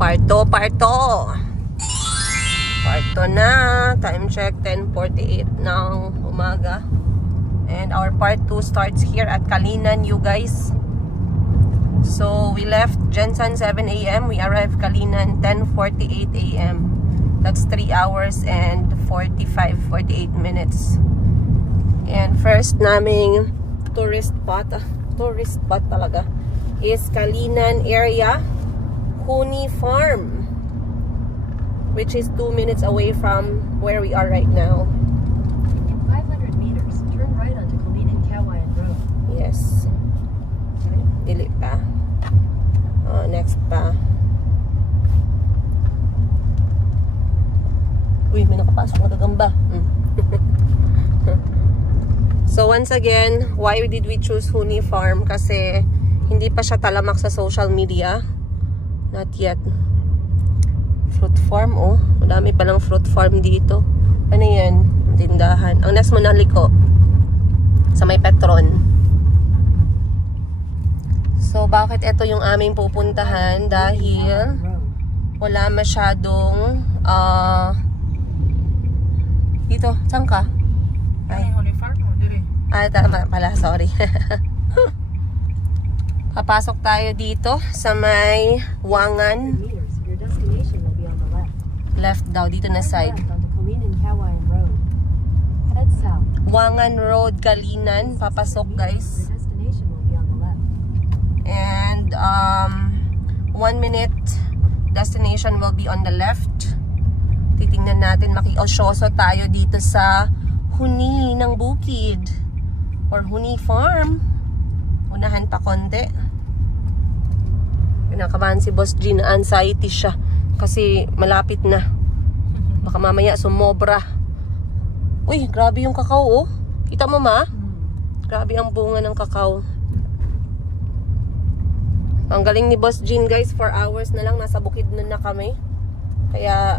Parto na. Time check 10:48 ng umaga. And our part 2 starts here at Kalinan, you guys. So we left Jensan 7 AM. We arrived Kalinan 10:48 AM. That's 3 hours and 48 minutes. And first naming tourist spot talaga is Kalinan area, Huni Farm, which is 2 minutes away from where we are right now. In 500 meters, turn right onto Kalinan-Kawayan Road. Yes. Dili pa. Next pa. Uy, may nakapasok na gagamba. So once again, why did we choose Huni Farm? Kasi hindi pa siya talamak sa social media. Not yet. Fruit farm, oh. Madami palang fruit farm dito. Ano yan? Tindahan. Ang next mo na liko. Sa may Petron. So, bakit ito yung aming pupuntahan? Dahil wala masyadong dito, saan ka? Ay, Huni Farm o dire? tama pala, sorry. Papasok tayo dito sa may Wangan. Left daw, dito na side. Wangan Road, Kalinan. Papasok, guys. And 1 minute destination will be on the left. Titingnan natin, makiosyoso tayo dito sa Huni ng Bukid or Huni Farm. Unahan pa konti. Kinakabahan si Boss G, na anxiety siya kasi malapit na. Baka mamaya sumobra. Uy, grabe yung kakao, oh. Kita mo, ma? Grabe ang bunga ng kakao. Ang galing ni Boss Jean, guys. 4 hours na lang, nasa bukid na kami. Kaya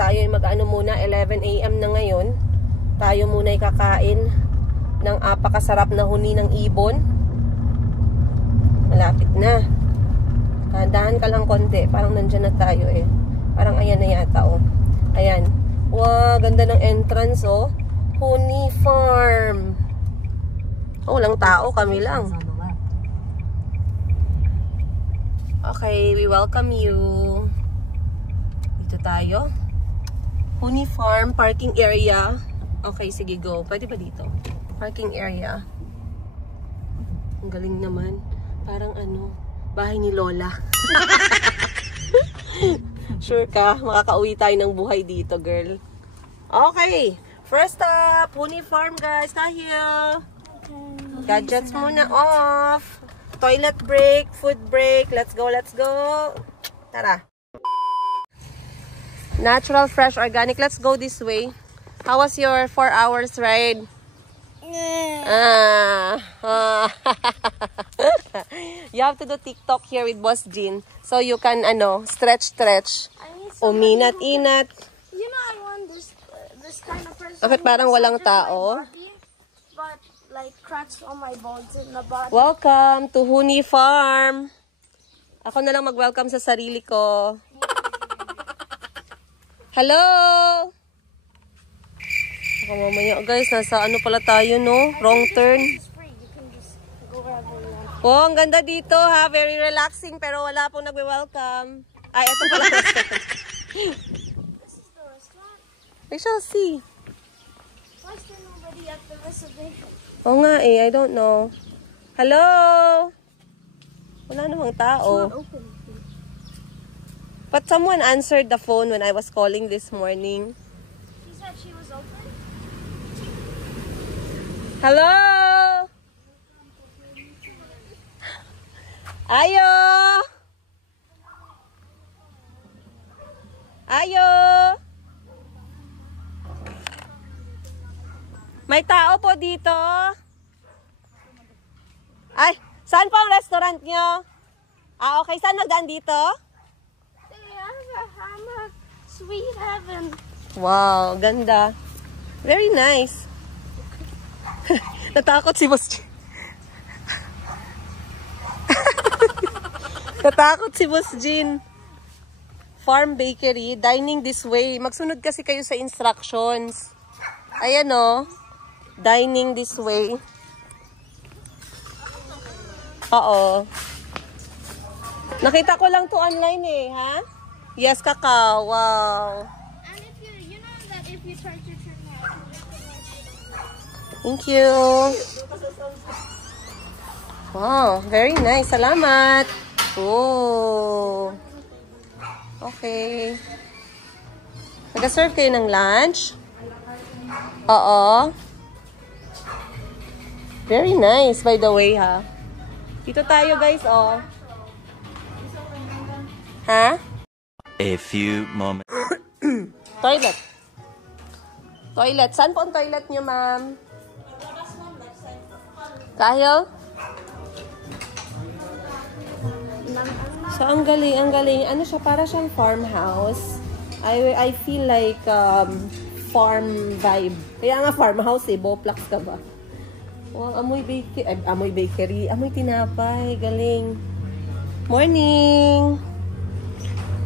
tayo mag-ano muna, 11 AM na ngayon. Tayo muna kakain ng apakasarap na huni ng ibon. Malapit na. Dahan ka lang konti, parang nandyan na tayo eh. Parang ayan na yata, oh. Ayan. Wow, ganda ng entrance, oh. Huni Farm. Oh, walang tao, kami lang. Okay, we welcome you. Dito tayo. Huni Farm, parking area. Okay, sige, go. Pwede ba dito? Parking area. Ang galing naman. Parang ano, bahay ni Lola. Sure ka? Makakauwi tayo ng buhay dito, girl. Okay. First up, Huni Farm, guys. Tayo. Gadgets muna off. Toilet break, food break. Let's go, let's go. Tara. Natural, fresh, organic. Let's go this way. How was your 4 hours ride? You have to do TikTok here with Boss Jean. So you can, stretch. Uminat. You know, I want this kind of person. Bakit parang walang tao? But like cracks on my bones in the body. Welcome to Huni Farm. Ako na lang mag-welcome sa sarili ko. Hello! Ako mamaya, guys, nasa ano pala tayo, no? Wrong turn. It's free. You can just go wherever you want. Oh, ang ganda dito, ha? Very relaxing, pero wala pong nagwe-welcome. Ay, ito pala restaurant. This is the restaurant. We shall see. Why is there nobody at the reservation? Oo nga eh, I don't know. Hello? Wala namang tao. It's not open. But someone answered the phone when I was calling this morning. She said she was open. Hello? Ayo? Ayo? May tao po dito? Ay, saan po ang restaurant nyo? Okay. Saan nagdaan dito? They have a hammock. Sweet heaven. Wow, ganda. Very nice. Natakot si Boss Jean. Natakot si Boss Jean. Farm Bakery. Dining this way. Magsunod kasi kayo sa instructions. Ayan o. Dining this way. Oo. Nakita ko lang to online eh, ha? Yes, kakao. Wow. And if you know that if you try to turn right. Thank you. Wow, very nice. Salamat. Oh. Okay. Nag-serve kayo ng lunch? Oo. Very nice, by the way, ha? Dito tayo, guys, oh. Ha? A few moments. Toilet. Toilet. Saan po ang toilet niyo, ma'am? Kahil? So, ang galing, ang galing. Ano siya? Para siyang farmhouse. I feel like farm vibe. Kaya nga farmhouse eh. Boplax ka ba? Wow, amoy bakery. Amoy tinapay. Galing. Morning!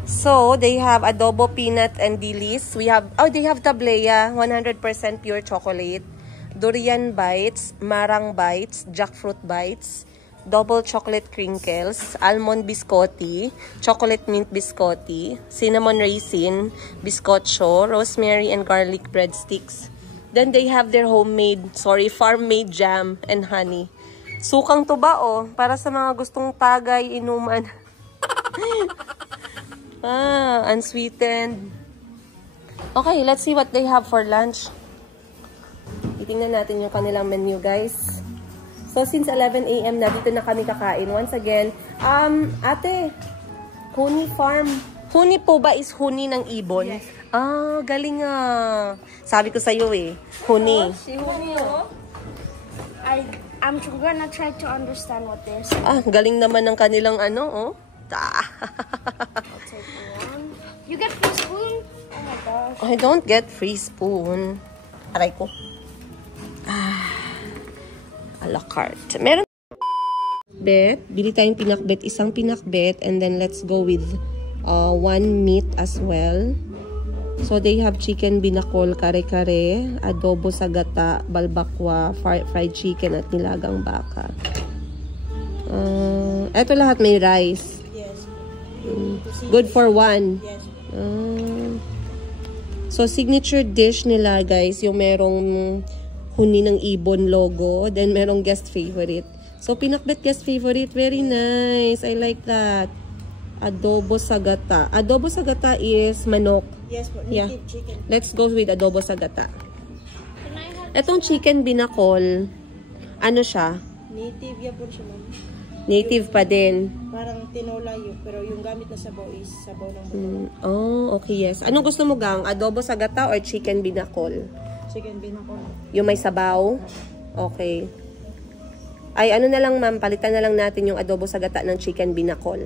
So, they have adobo peanut and dilis. We have, oh, they have tablea, 100% pure chocolate. Durian bites, marang bites, jackfruit bites, double chocolate crinkles, almond biscotti, chocolate mint biscotti, cinnamon raisin, biscotcho, rosemary and garlic breadsticks. Then they have their farm-made jam and honey. Sukang tuba, oh, para sa mga gustong tagay, inuman. Unsweetened. Okay, let's see what they have for lunch. Titingnan natin yung kanilang menu, guys. So, since 11 a.m. na, dito na kami kakain. Once again, ate, honey farm. Honey po ba is honey ng ibon? Yes. Ah, galing ah. Sabi ko sa'yo eh, honey. Si honey, oh. I'm gonna try to understand what they're saying. Ah, galing naman ng kanilang ano, oh. I'll take one. You get free spoon? Oh my gosh. I don't get free spoon. Aray ko. A la carte. Meron bet. Bili tayong pinakbet. Isang pinakbet. And then let's go with one meat as well. So they have chicken binakol, kare-kare, adobo sa gata, balbakwa, fried chicken at nilagang baka. Eto lahat may rice. Yes. Good for one. Yes. So signature dish nila, guys, yung merong huni ng ibon logo, then merong guest favorite. So pinakbet guest favorite, very nice. I like that. Adobo sa gata. Adobo sa gata is manok. Yes, native Yeah. chicken. Let's go with adobo sa gata. Etong chicken binakol, ano siya? Native yan po siya, ma'am. Native pa din. Parang tinola yun, pero yung gamit na sabaw is sabaw ng buto. Oh, okay, yes. Anong gusto mo, gang? Adobo sa gata or chicken binakol? Chicken binakol. Yung may sabaw? Okay. Ay, ano na lang, ma'am, palitan na lang natin yung adobo sa gata ng chicken binakol.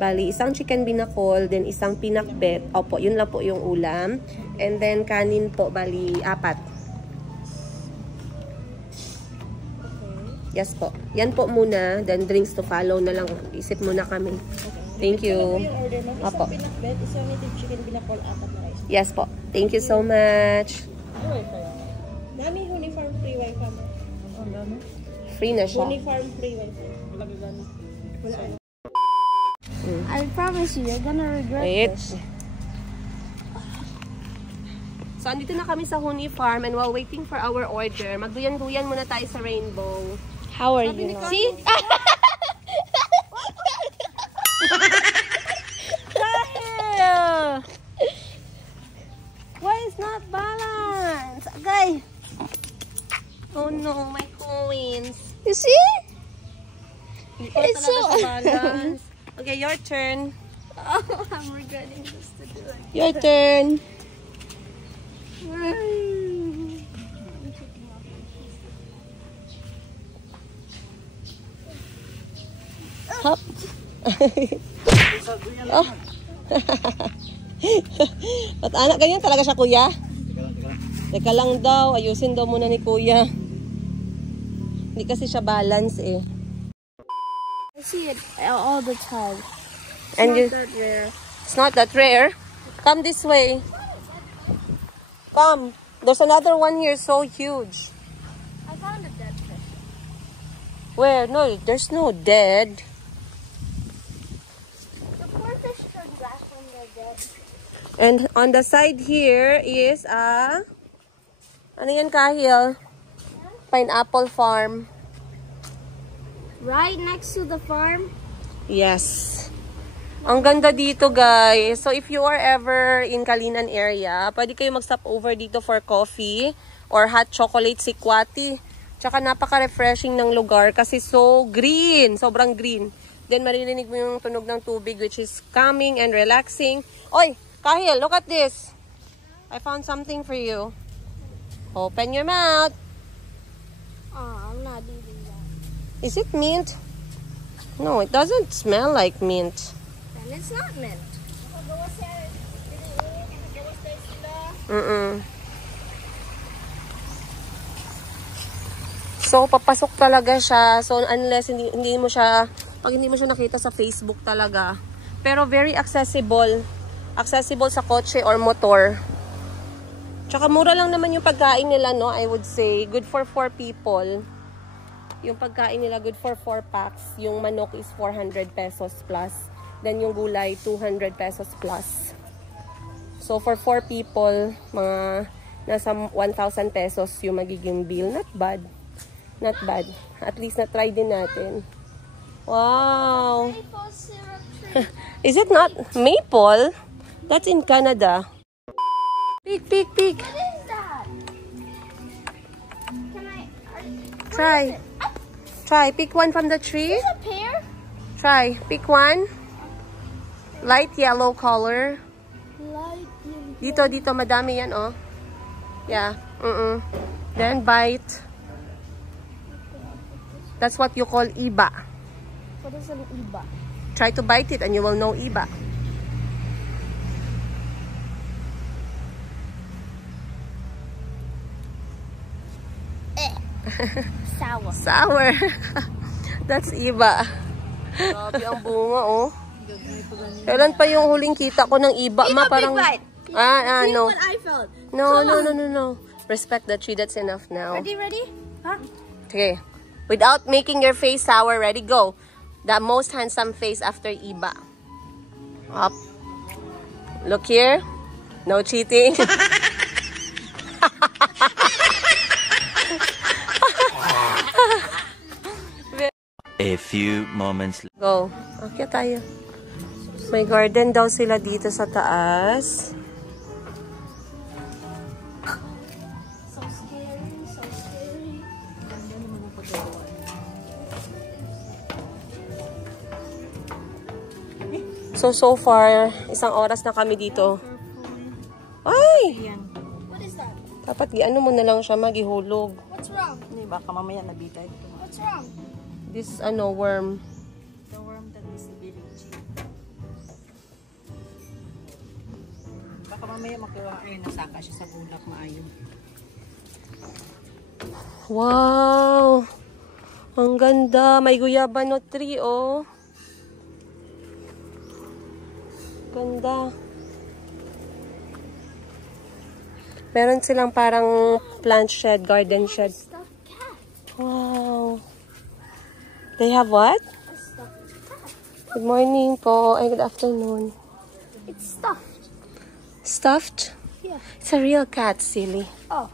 Bali, isang chicken binakol, then isang pinakbet. Opo, yun lang po yung ulam. And then, kanin po, bali, 4. Yes po. Yan po muna. Then, drinks to follow na lang. Isip muna kami. Thank you. Ito na po yung order, ma'am. Opo. Isang pinakbet, isang native chicken binakol, 4 na rice. Yes po. Thank you so much. Nami, Honey Farm free wifi, ma'am. Free na siya. Honey Farm free wifi. Wala. I promise you, you're gonna regret Wait. this. So, andito na kami sa Honey Farm and while waiting for our order, magduyan-duyan muna tayo sa Rainbow. How are you? See? Why is not balanced? Okay. Oh no, my coins. You see? It's so balance. Okay, your turn. Oh, I'm regretting this to do it. Your turn. Hop. Oh. At anak, ganyan talaga siya, kuya? Teka lang daw. Ayusin daw muna ni kuya. Hindi kasi siya balance eh. I see it all the time. And you, Not that rare. it's not that rare. Come this way. Come. There's another one here so huge. I found a dead fish. Where? No, there's no dead. The poor fish turn black when they're dead. And on the side here is a... Ano yan, Kahil? Pineapple farm. Right next to the farm? Yes. Ang ganda dito, guys. So, if you are ever in Kalinan area, pwede kayo mag-stop over dito for coffee or hot chocolate si Kwati. Tsaka napaka-refreshing ng lugar kasi so green. Sobrang green. Then, maririnig mo yung tunog ng tubig which is calming and relaxing. Oy, Kahil, look at this. I found something for you. Open your mouth. Oh, I'm not eating that. Is it mint? No, it doesn't smell like mint. Then it's not mint. So, papasok talaga siya. So, unless hindi mo siya, pag hindi mo siya nakita sa Facebook talaga. Pero very accessible. Accessible sa kotse or motor. Tsaka mura lang naman yung pagkain nila, no? I would say, good for 4 people. Yung pagkain nila, good for 4 packs. Yung manok is 400 pesos plus. Then yung gulay, 200 pesos plus. So for 4 people, mga nasa 1,000 pesos yung magiging bill. Not bad. Not bad. At least na-try din natin. Wow! Maple syrup tree. Is it not maple? That's in Canada. Peek, peek, peek. What is that? Can I... Try. Try. Pick one from the tree. Is it a pear? Try. Pick one. Light yellow color. Light yellow. Dito, madami yan, oh. Yeah. Then bite. That's what you call iba. What is an iba? Try to bite it and you will know iba. Sour. Sour. That's iba. Grabe ang bunga, oh. Kailan pa yung huling kita ko ng iba? Ma, parang... no. What I found. No. Respect the tree. That's enough now. Ready? Huh? Okay. Without making your face sour, ready, go. The most handsome face after iba. Up. Look here. No cheating. A few moments later. Go. Okay tayo. May garden daw sila dito sa taas. So scary, so scary. So far, isang oras na kami dito. Ay! What is that? Dapat giano mo na lang siya, magihulog. What's wrong? Hindi, baka mamaya nabitay ito. What's wrong? This, worm. The worm that is the village. Baka mamaya makuha ay nasaka siya sa bulak maayo. Wow! Ang ganda. May guyabano tree, oh. Ganda. Meron silang parang plant shed, garden shed. Stuffed cat. Wow. They have what? A stuffed cat. Good morning po. Ay, good afternoon. It's stuffed. Stuffed? Yeah. It's a real cat, silly. Oh.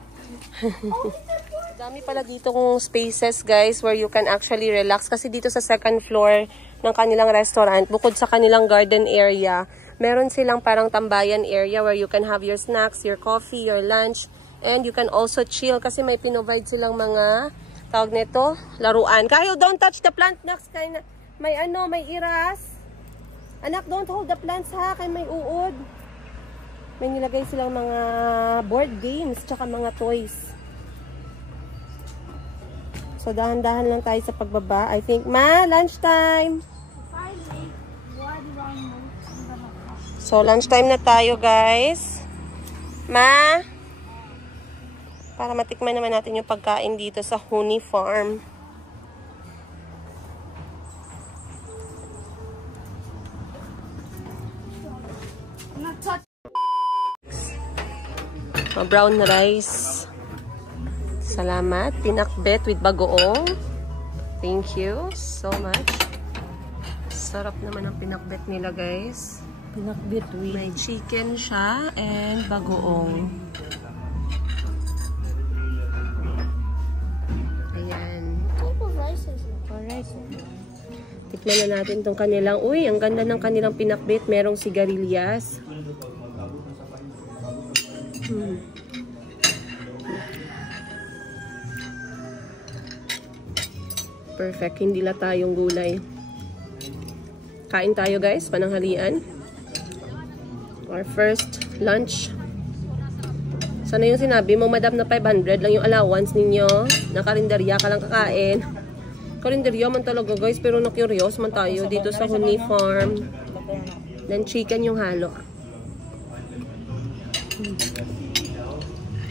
Dami pala dito kong spaces, guys, where you can actually relax. Kasi dito sa second floor ng kanilang restaurant, bukod sa kanilang garden area, meron silang parang tambayan area where you can have your snacks, your coffee, your lunch, and you can also chill kasi may pinovide silang mga, tawag nito, laruan. Kayo, don't touch the plant, Nax. May iras. Anak, don't hold the plants, ha? Kaya may uod. May nilagay silang mga board games, tsaka mga toys. So, dahan-dahan lang tayo sa pagbaba. I think, Ma, lunchtime! Finally, one wrong move. So, lunchtime na tayo, guys. Ma! Para matikman naman natin yung pagkain dito sa Honey Farm. I'm not touching. Brown rice. Salamat. Pinakbet with bagoong. Thank you so much. Sarap naman ang pinakbet nila, guys. Pinakbit with. May chicken siya and bagoong. Ayan. What type of rice is it? Alright. Tikman na natin itong kanilang. Uy, ang ganda ng kanilang pinakbet. Merong sigarilyas. Perfect. Hindi la tayong gulay. Kain tayo, guys. Pananghalian. Our first lunch. Sana yung sinabi mo, madam, na 500 lang yung allowance ninyo. Na karinderya ka lang kakain. Karinderya man talaga, guys. Pero na-curious man tayo dito sa Honey Farm. Then chicken yung halo.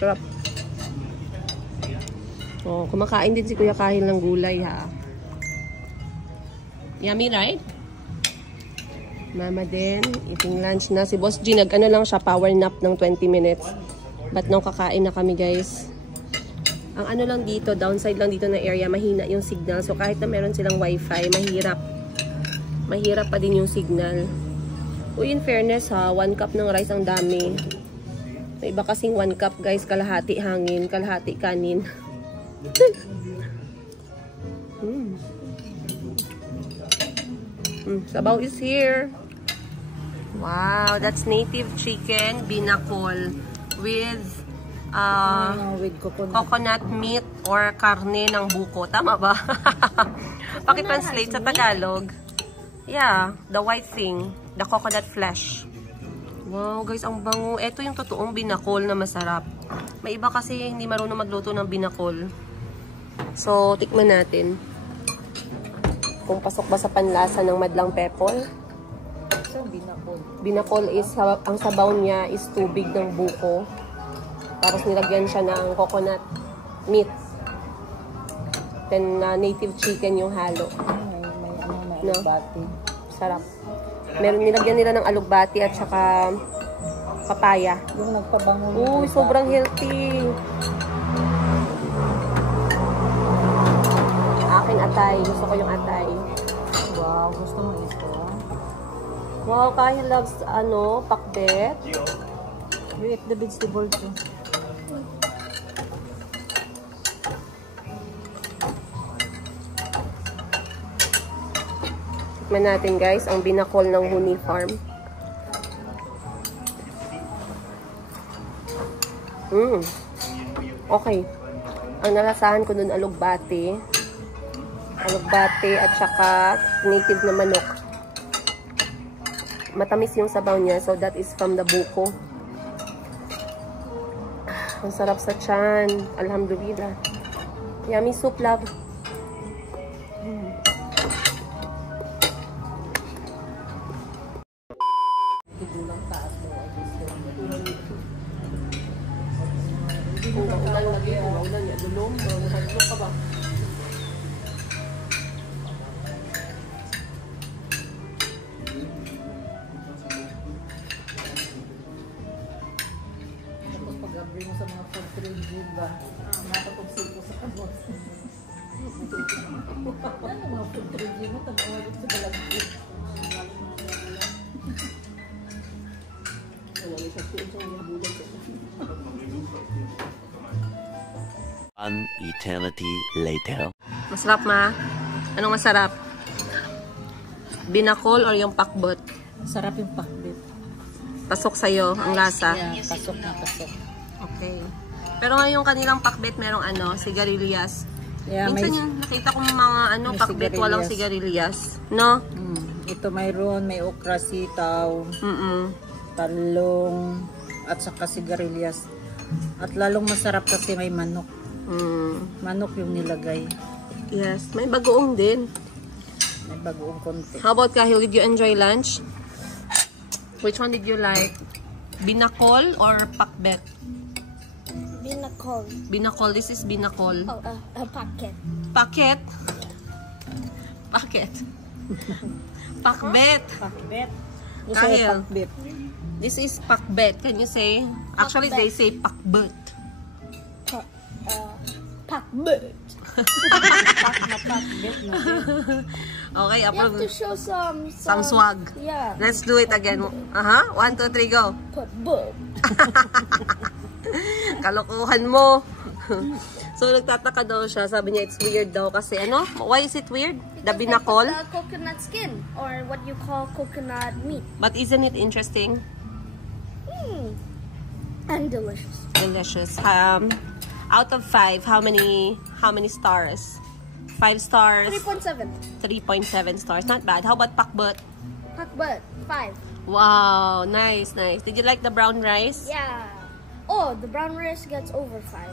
Sarap. Oh, kumakain din si Kuya Kahil ng gulay, ha. Yummy, right? Mama din, eating lunch na. Si Boss G, nag-ano lang siya, power nap ng 20 minutes. But nung kakain na kami, guys, ang ano lang dito, downside lang dito na area, mahina yung signal. So kahit na meron silang wifi, mahirap. Mahirap pa din yung signal. Uy, in fairness ha, 1 cup ng rice ang dami. May iba kasing 1 cup, guys, kalahati hangin, kalahati kanin. Sabaw is here. Wow, that's native chicken binakol with With coconut. coconut meat or karne ng buko. Tama ba? Paki-translate sa Tagalog. Yeah, the white thing. The coconut flesh. Wow, guys, ang bango. Ito yung totoong binakol na masarap. May iba kasi hindi marunong magluto ng binakol. So, tikman natin. Kung pasok ba sa panlasa ng madlang pepol. So, binakol. Binakol is, ang sabaw niya is tubig ng buko. Tapos nilagyan siya ng coconut meat. Then, native chicken yung halo. May No? bati. Sarap. Meron nilagyan nila ng alugbati at saka papaya. Yung nagtabango. Uy, sobrang healthy. Aking atay. Gusto ko yung atay. Wow, gusto mo ito? Wow, Kahil loves, pakbet. You eat the vegetable too. Tikman natin, guys, ang binakol ng Honey Farm. Okay. Ang nalasahan ko dun alugbati. Alugbati at saka native na manok. Matamis yung sabaw niya, so that is from the buko. Ang sarap sa tiyan. Alhamdulillah. Yummy soup, love. Tapos pag-abri mo sa mga food trade, ba? Nakapag-siko sa kabos. Ano mga food trade mo? Tamawalit sa balagit. One eternity later. Masarap, ma? Anong masarap? Binakol or yung pakbot? Sarap yung pakbit. Pasok sa'yo ang lasa? Yeah, pasok na pasok. Okay. Pero ngayong kanilang pakbet, merong sigarilyas. Yeah, Minsan yung nakita kong mga may pakbet, walang sigarilyas. No? Ito mayroon, may okra, sitaw, talong, at saka sigarilyas. At lalong masarap kasi may manok. Manok yung nilagay. Yes. May bagoong din. May bagoong konti. How about Kahil? Did you enjoy lunch? Which one did you like? Binakol or pakbet? Binakol. Binakol. This is binakol. Oh, a packet. Paket? Paket. Pakbet. Pakbet. Kahil. Pakbet. This is pakbet. Can you say? Actually, they say pakbet. Pakbet. Okay, You have approve. to show Some swag. Yeah. Let's do it again. 1, 2, 3, go. Pakbet. Kalokohan mo. So, nagtataka daw siya. Sabi niya, it's weird daw kasi ano? Why is it weird? The binakol? The coconut skin, or what you call coconut meat. But isn't it interesting? And delicious. Delicious. Out of 5, how many stars? 5 stars. 3.7. 3.7 stars. Not bad. How about pakbet? Pakbet, 5. Wow, nice. Did you like the brown rice? Yeah. Oh, the brown rice gets over 5.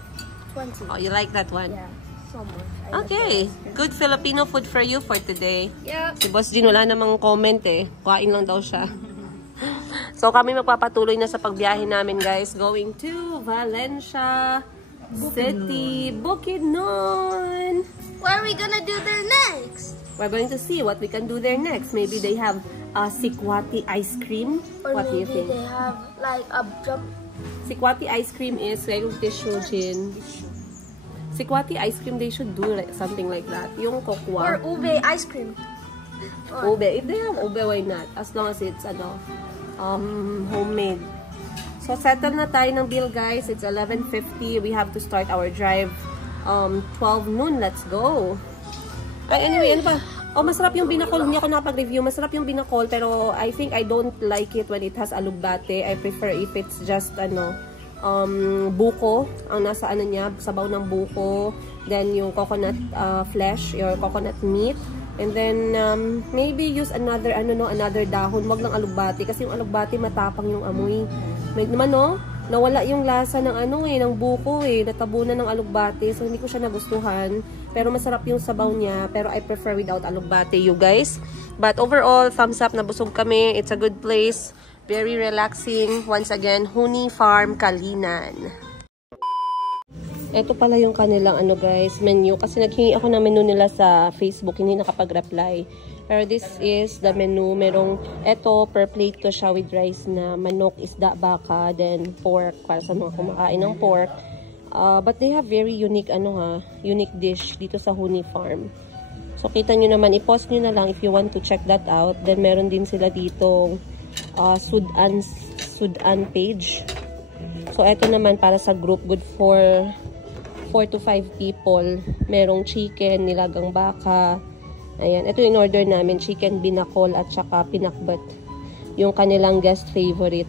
20. Oh, you like that one? Yeah, so much. Okay. Good Filipino food for you for today. Yeah. Si Boss Jean wala namang comment eh. Kuhain lang daw siya. So kami magpapatuloy na sa pagbiyahe namin guys. Going to Valencia City, Bukidnon. What are we gonna do there next? We're going to see what we can do there next. Maybe they have Sikwati ice cream. Or What do you maybe think? they have like a jump. Sikwati ice cream is yung tissue Jin. Sikwati ice cream, they should do like something like that. Yung Or kokwa. ube ice cream. Ube. If they have ube, why not? As long as it's homemade. So, settle na tayo ng bill, guys. It's 11:50. We have to start our drive 12 noon. Let's go. Ay, anyway, ano pa? Oh, masarap yung binakol. Hindi ako nakapag-review. Masarap yung binakol, pero I think I don't like it when it has alugbate. I prefer if it's just, buko. Ang nasa niya, sabaw ng buko. Then, yung coconut flesh, your coconut meat. And then, maybe use another dahon. Wag lang alugbate. Kasi yung alugbate, matapang yung amoy. May naman, no? Nawala yung lasa ng ng buko natabunan ng alugbate. So, hindi ko siya nagustuhan. Pero masarap yung sabaw niya. Pero I prefer without alugbate, you guys. But overall, thumbs up, nabusog kami. It's a good place. Very relaxing. Once again, Honey Farm, Kalinan. Ito pala yung kanilang guys, menu. Kasi naghingi ako ng menu nila sa Facebook. Hindi nakapag-reply. Pero this is the menu. Merong, eto, per plate to siya with rice na manok, isda, baka, then pork, para sa mga kumakain ng pork. But they have very unique, unique dish dito sa Honey Farm. So, kita nyo naman, i-post nyo na lang if you want to check that out. Then, meron din sila dito Sudan page. So, eto naman para sa group, good for 4 to 5 people. Merong chicken, nilagang baka. Ayan, ito yung order namin, chicken binakol at saka pinakbet. Yung kanilang guest favorite.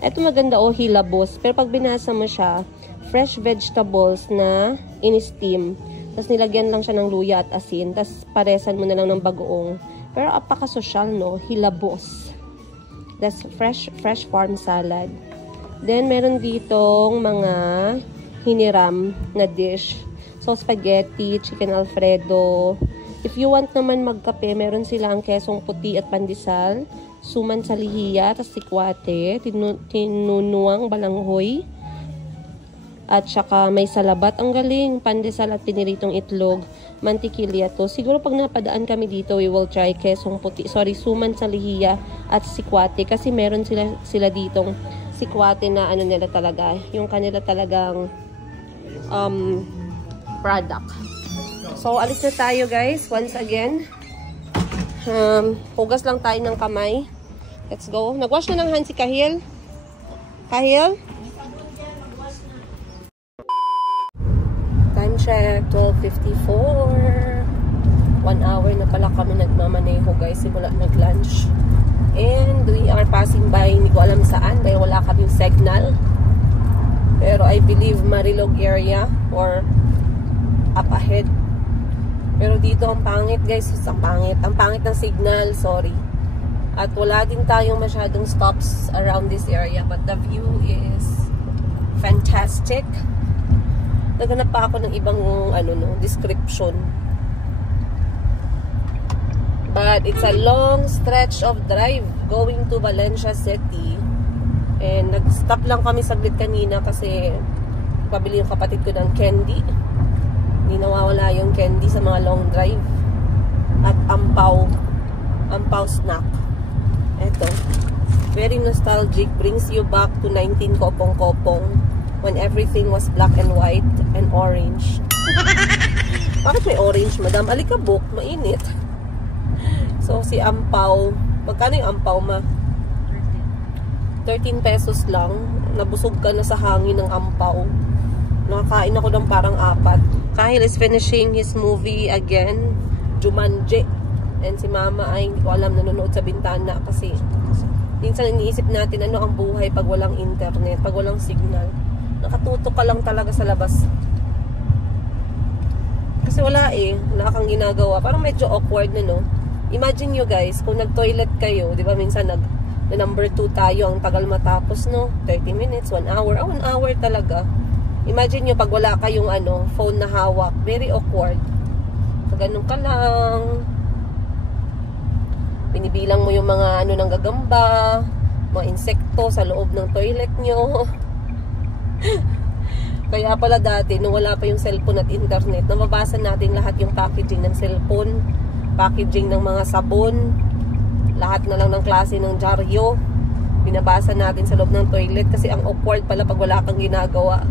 Ito maganda hilabos. Pero pag binasa mo siya, fresh vegetables na in-steam. Tapos nilagyan lang siya ng luya at asin. Tapos paresan mo na lang ng bagoong. Pero apaka-sosyal, no? Hilabos. That's fresh farm salad. Then, meron ditong mga hiniram na dish. So, spaghetti, chicken alfredo. If you want naman magkape, meron silang kesong puti at pandesal, suman sa lihiya, tas sikwate, tinunuang balanghoy, at saka may salabat. Ang galing, pandesal at piniritong itlog, mantikilya to. Siguro pag napadaan kami dito, we will try kesong puti, suman sa lihiya at sikwate, kasi meron sila ditong sikwate na nila talaga, yung kanila talagang product. So, alis na tayo guys, once again. Hugas lang tayo ng kamay. Let's go. Nagwash na ng hand si Kahil. Kahil? Time check, 12:54. 1 hour na pala kami nagmamaneho guys, simula nag-lunch. And we are passing by, hindi ko alam saan, dahil wala kaming signal. Pero I believe Marilog area or up ahead. Pero dito ang pangit guys, ang pangit ng signal, sorry. At wala din tayong masyadong stops around this area, but the view is fantastic. Naghanap pa ako ng ibang description. But it's a long stretch of drive going to Valencia City. And nag-stop lang kami saglit kanina kasi pabili yung kapatid ko ng candy. Hindi nawawala yung candy sa mga long drive. At ampaw snack. Eto. Very nostalgic. Brings you back to 19 Kopong-Kopong when everything was black and white and orange. Bakit may orange, madam? Alikabok, mainit. So, si Ampaw. Magkano yung Ampaw, ma? 13 pesos lang. Nabusog ka na sa hangin ng Ampaw. Nakakain ako ng parang 4. Kahil is finishing his movie again. Jumanji. And si mama ay hindi ko alam nanonood sa bintana kasi minsan iniisip natin ano ang buhay pag walang internet, pag walang signal. Nakatutok ka lang talaga sa labas. Kasi wala wala kang ginagawa. Parang medyo awkward na, no? Imagine nyo guys, kung nag-toilet kayo, di ba minsan na number 2 tayo, ang tagal matapos, no? 30 minutes, 1 hour. 1 hour talaga. Imagine nyo pag wala kayong phone na hawak. Very awkward. So, ganun ka lang. Binibilang mo yung mga ng gagamba, mga insekto sa loob ng toilet nyo. Kaya pala dati, nung wala pa yung cellphone at internet, nababasa natin lahat yung packaging ng cellphone, packaging ng mga sabon, lahat na lang ng klase ng dyaryo. Binabasa natin sa loob ng toilet kasi ang awkward pala pag wala kang ginagawa.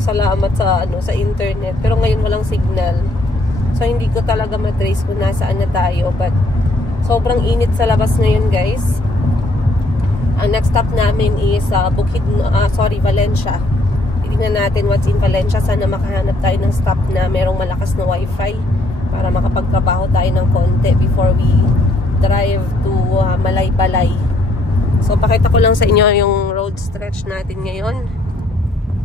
Salamat sa internet. Pero ngayon walang signal. So hindi ko talaga matrace kung nasaan na tayo. But sobrang init sa labas ngayon, guys. Ang next stop namin is Valencia. Titingnan natin what's in Valencia. Sana makahanap tayo ng stop na merong malakas na wifi para makapagtrabaho tayo ng konti before we drive to Malaybalay. So pakita ko lang sa inyo yung road stretch natin ngayon.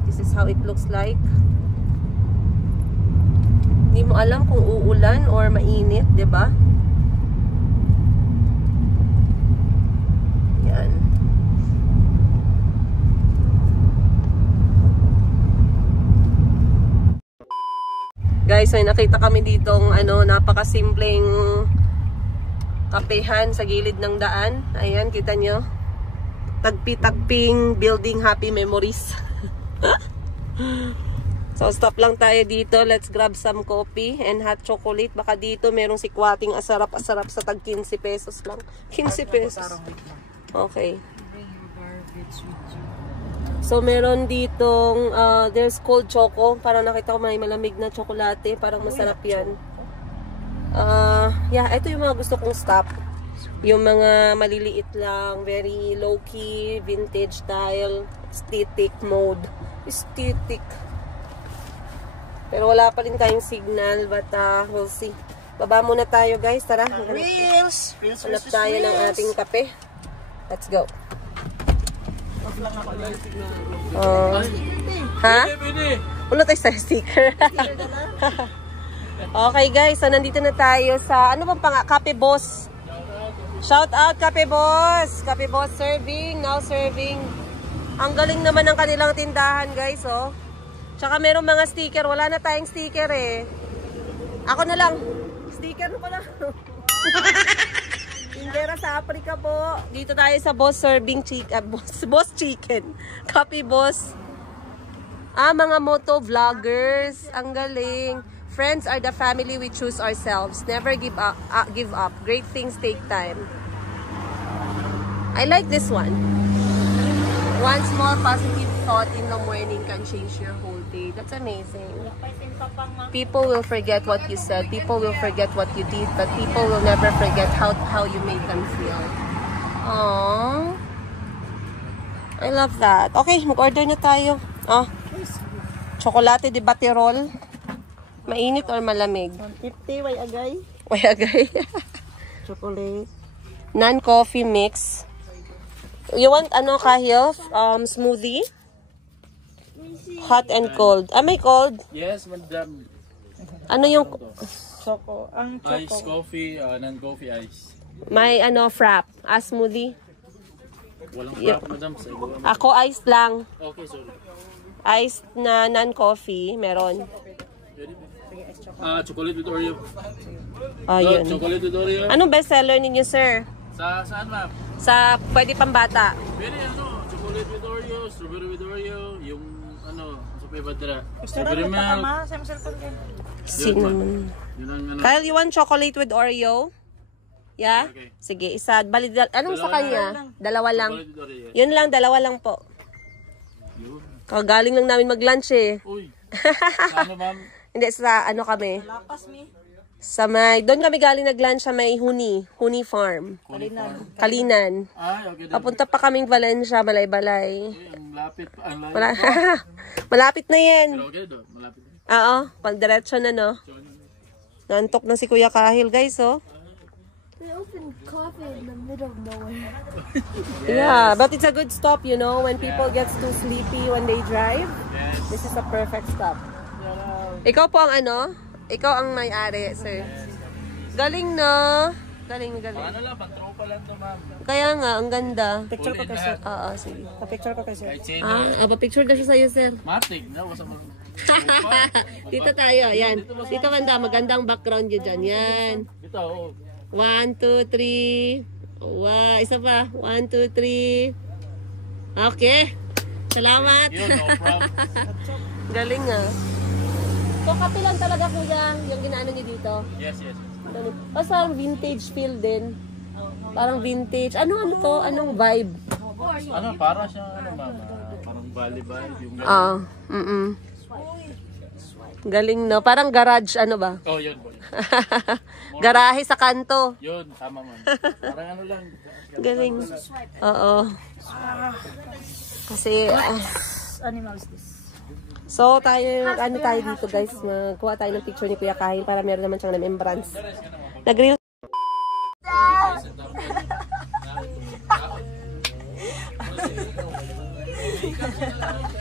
This is how it looks like. Hindi mo alam kung uulan or mainit, 'di ba? Yan. Guys, may nakita kami ditong napakasimpleng kapehan sa gilid ng daan. Ayan, kita nyo. Tagpi-tagping building happy memories. So, stop lang tayo dito. Let's grab some coffee and hot chocolate. Baka dito merong sikwating asarap-asarap sa tag 15 pesos lang. 15 pesos. Okay. So, meron ditong, there's cold choco. Parang nakita ko may malamig na tsokolate. Parang masarap yan. Yeah, ito yung mga gusto kong stop. Yung mga maliliit lang, very low-key, vintage style, aesthetic mode. Aesthetic. Pero wala pa rin tayong signal, but we'll see. Baba muna tayo, guys. Tara. Reels! Hanap tayo ng ating kape. Let's go. Ha? Ulo tayo sa sticker. Okay guys, so nandito na tayo sa, ano bang Cafe Boss. Shout out Cafe Boss. Cafe Boss serving, now serving. Ang galing naman ng kanilang tindahan guys, oh. Tsaka merong mga sticker, wala na tayong sticker Ako na lang. Sticker ko na. Tindera sa Africa po. Dito tayo sa Boss Serving Chicken. Boss Chicken. Copy Boss. Mga moto vloggers. Ang galing. Friends are the family we choose ourselves. Never give up. Great things take time. I like this one. One small positive thought in the morning can change your whole day. That's amazing. People will forget what you said. People will forget what you did. But people will never forget how you made them feel. Aww. I love that. Okay, mag-order na tayo. Chocolate de Baterol. Mainit or malamig? 150, way agay. Way agay. Chocolate. Non-coffee mix. You want Kahil? Smoothie? Hot and cold. May cold? Yes, madam. Ano yung... Choco. Ang choco. Ice coffee, non-coffee ice. May frap. Smoothie? Walang frap, madam. Sa iba. Ako ice lang. Okay, sorry. Ice na non-coffee. Meron. Chocolate with Oreo. Yun. Chocolate with Oreo. Anong bestseller ninyo, sir? Saan, ma'am? Sa pwede pambata. Pwede chocolate with Oreo, strawberry with Oreo, yung sa pebadra. Strawberry milk. Cinnamon. Yun ang Kyle, you want chocolate with Oreo? Yeah? Okay. Sige, isa. Bali, anong sa kanya? Dalawa lang. Chocolate with Oreo. Yun lang, dalawa lang po. Yun. Kagaling lang namin mag-lunch eh. Uy. Ano ma'am? Hindi, sa ano kami? Lapas mi. Sa may, doon kami galing nag-lunch sa may Huni Farm. Kalinan. Ay, okay din. Papunta pa kaming Valencia, Balay-Balay. Uy, ang lapit. Ang lapit. Malapit na yan. Pero okay doon. Malapit. Oo, pang-diretso na no. Nantok na si Kuya Kahil guys, oh. They open coffee in the middle of nowhere. Yeah, but it's a good stop, you know, when people gets too sleepy when they drive. Yes. This is a perfect stop. Ikaw po ang ano? Ikaw ang may-ari, sir. Galing na. Galing. Ano lang, pang-tropa lang to ma'am. Kaya nga, ang ganda. Picture ko kay sir. Oo, sige. Pa-picture ko kay sir. Kahit sino. Pa-picture na siya sa'yo, sir. Matik na. Wasa mo. Dito tayo, yan. Dito banda, magandang background yun dyan. Yan. Ito, oo. 1, 2, 3. Wow, isa pa. 1, 2, 3. Okay. Salamat. Yun, no problem. Galing ah. So, kape lang talaga kuya, yung ginaano niyo dito. Yes. Kasi parang vintage feel din. Parang vintage. Ano to? Anong vibe? Ano, para siyang ano ma'am. Parang bali-bali. Yung Galing no. Parang garage, ano ba? Oh, yun. Garahe sa kanto. Yun, tama ma'am. Parang ano lang. Galing. Oo. Kasi, Animals this. so tayo, ano tayo dito guys, magkuha tayo ng picture ni Kuya Kahil para meron naman siyang remembrance. Nag-reel.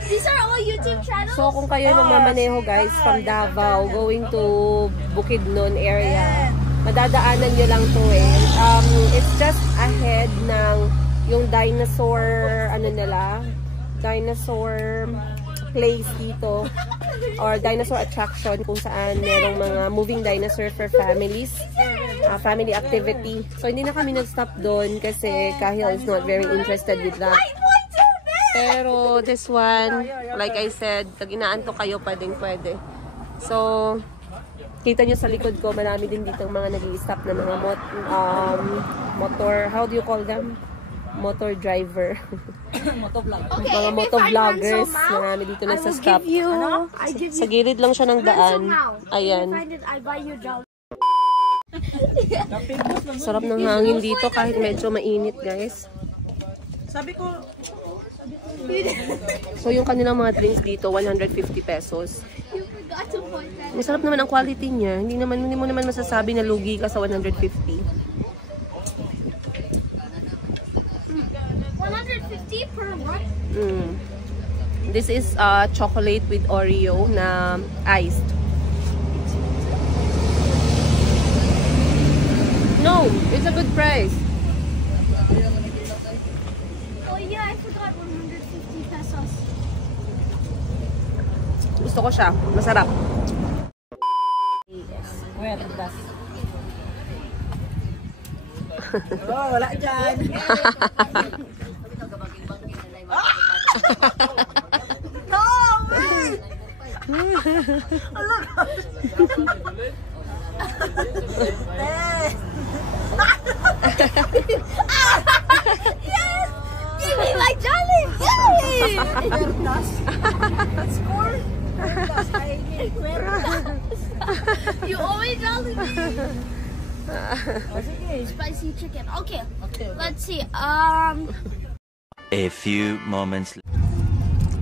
These are all YouTube channels? So kung kayo nagmamaneho guys from Davao going to Bukidnon area, madadaanan nyo lang to eh. It's just ahead ng yung dinosaur, ano nila, dinosaur place dito or dinosaur attraction kung saan merong mga moving dinosaur for families, family activity. So hindi na kami nag-stop doon kasi Kahil is not very interested with that. Pero this one, like I said, pag inaanto kayo, pwede. So, kita nyo sa likod ko, marami din dito mga nag-i-stop na mga motor, how do you call them? Motor driver. Okay, Mga motovloggers, marami dito na sa stop. I give you Sa gilid lang siya ng daan. Ayan. I buy you $1. Sarap ng hangin dito kahit medyo mainit, guys. Sabi ko, So, yung kanilang mga drinks dito, 150 pesos. You forgot to point that. Masarap naman ang quality niya. Hindi mo naman masasabi na lugi ka sa 150. 150 per what? This is chocolate with Oreo na iced. No, it's a good price. Oh yeah, I forgot 150 pesos. Gusto ko siya. Masarap. where does? Oh, wala dyan. No! Yes! Give me my jelly! Yay! Score? You always jelly me! Spicy chicken. Okay, let's see. A few moments later.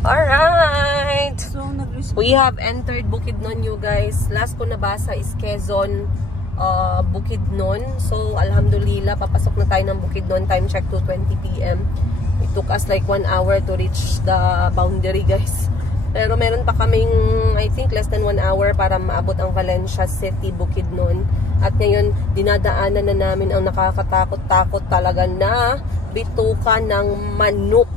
Alright! So, We have entered Bukidnon, you guys. Last ko nabasa is Quezon, Bukidnon. So, alhamdulillah, papasok na tayo ng Bukidnon. Time check 2:20 PM. It took us like 1 hour to reach the boundary, guys. Pero meron pa kaming, I think, less than 1 hour para maabot ang Valencia City, Bukidnon. At ngayon, dinadaanan na namin ang nakakatakot-takot talaga na bituka ng manok.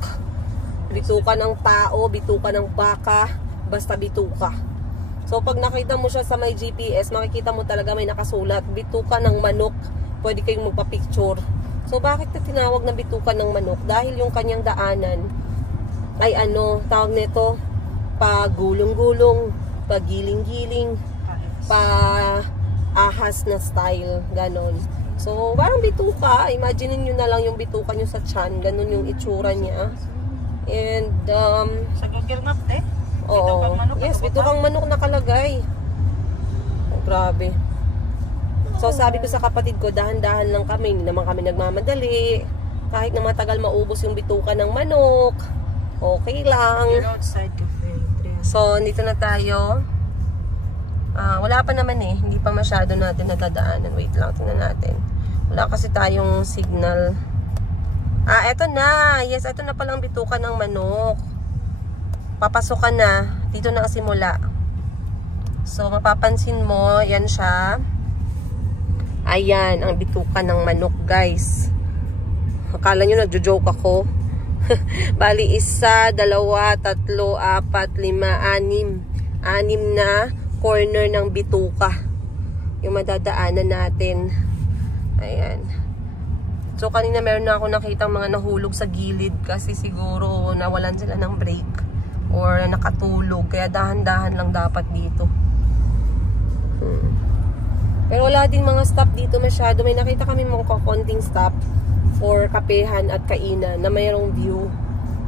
Bituka ng tao, bituka ng baka, basta bituka. So, pag nakita mo siya sa may GPS, makikita mo talaga may nakasulat, bituka ng manok. Pwede kayong magpa-picture. So, bakit na tinawag na bituka ng manok? Dahil yung kanyang daanan ay tawag nito, pagulong-gulong, pagiling-giling, ahas na style, ganon. So, parang bituka. Imagine nyo na lang yung bituka nyo sa tiyan. Ganun yung itsura niya. And, Sa Google Map, oo. Yes, bitukang manok nakalagay. Oh, grabe. So, sabi ko sa kapatid ko, dahan-dahan lang kami. Hindi naman kami nagmamadali. Kahit na matagal maubos yung bituka ng manok. Okay lang. So, dito na tayo. Wala pa naman eh. Hindi pa masyado natin nadadaanan. Wait lang, tingnan natin. Wala kasi tayong signal. Eto na. Yes, eto na palang bituka ng manok. Papasok ka na. Dito na ang simula. So, mapapansin mo, yan siya. Ayan, ang bituka ng manok, guys. Akala nyo nagjo-joke ako. Bali, 1, 2, 3, 4, 5, 6. 6 na corner ng bituka yung madadaanan natin. Ayan. So, kanina meron na ako nakitang mga nahulog sa gilid kasi siguro nawalan sila ng break or nakatulog. Kaya dahan-dahan lang dapat dito. Pero wala din mga stop dito masyado. May nakita kami mga konting stop for kapehan at kainan na mayroong view.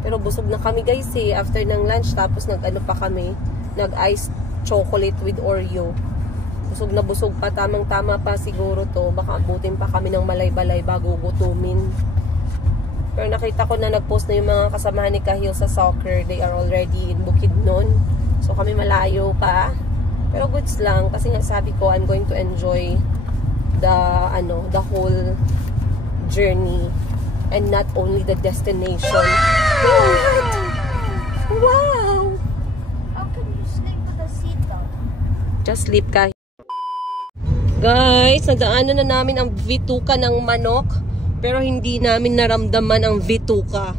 Pero busog na kami guys eh. After ng lunch tapos nag-ano pa kami. Nag-iced chocolate with Oreo. Busog na busog pa. Tamang-tama pa siguro to. Baka abutin pa kami ng malay-balay bago gutumin. Pero nakita ko na nag-post na yung mga kasamahan ni Kahil sa soccer. They are already in Bukidnon. So kami malayo pa. Pero goods lang. Kasi nga sabi ko, I'm going to enjoy the whole journey. And not only the destination. Wow! Just sleep ka. Guys, nadaanan na namin ang bituka ng manok. Pero hindi namin naramdaman ang bituka.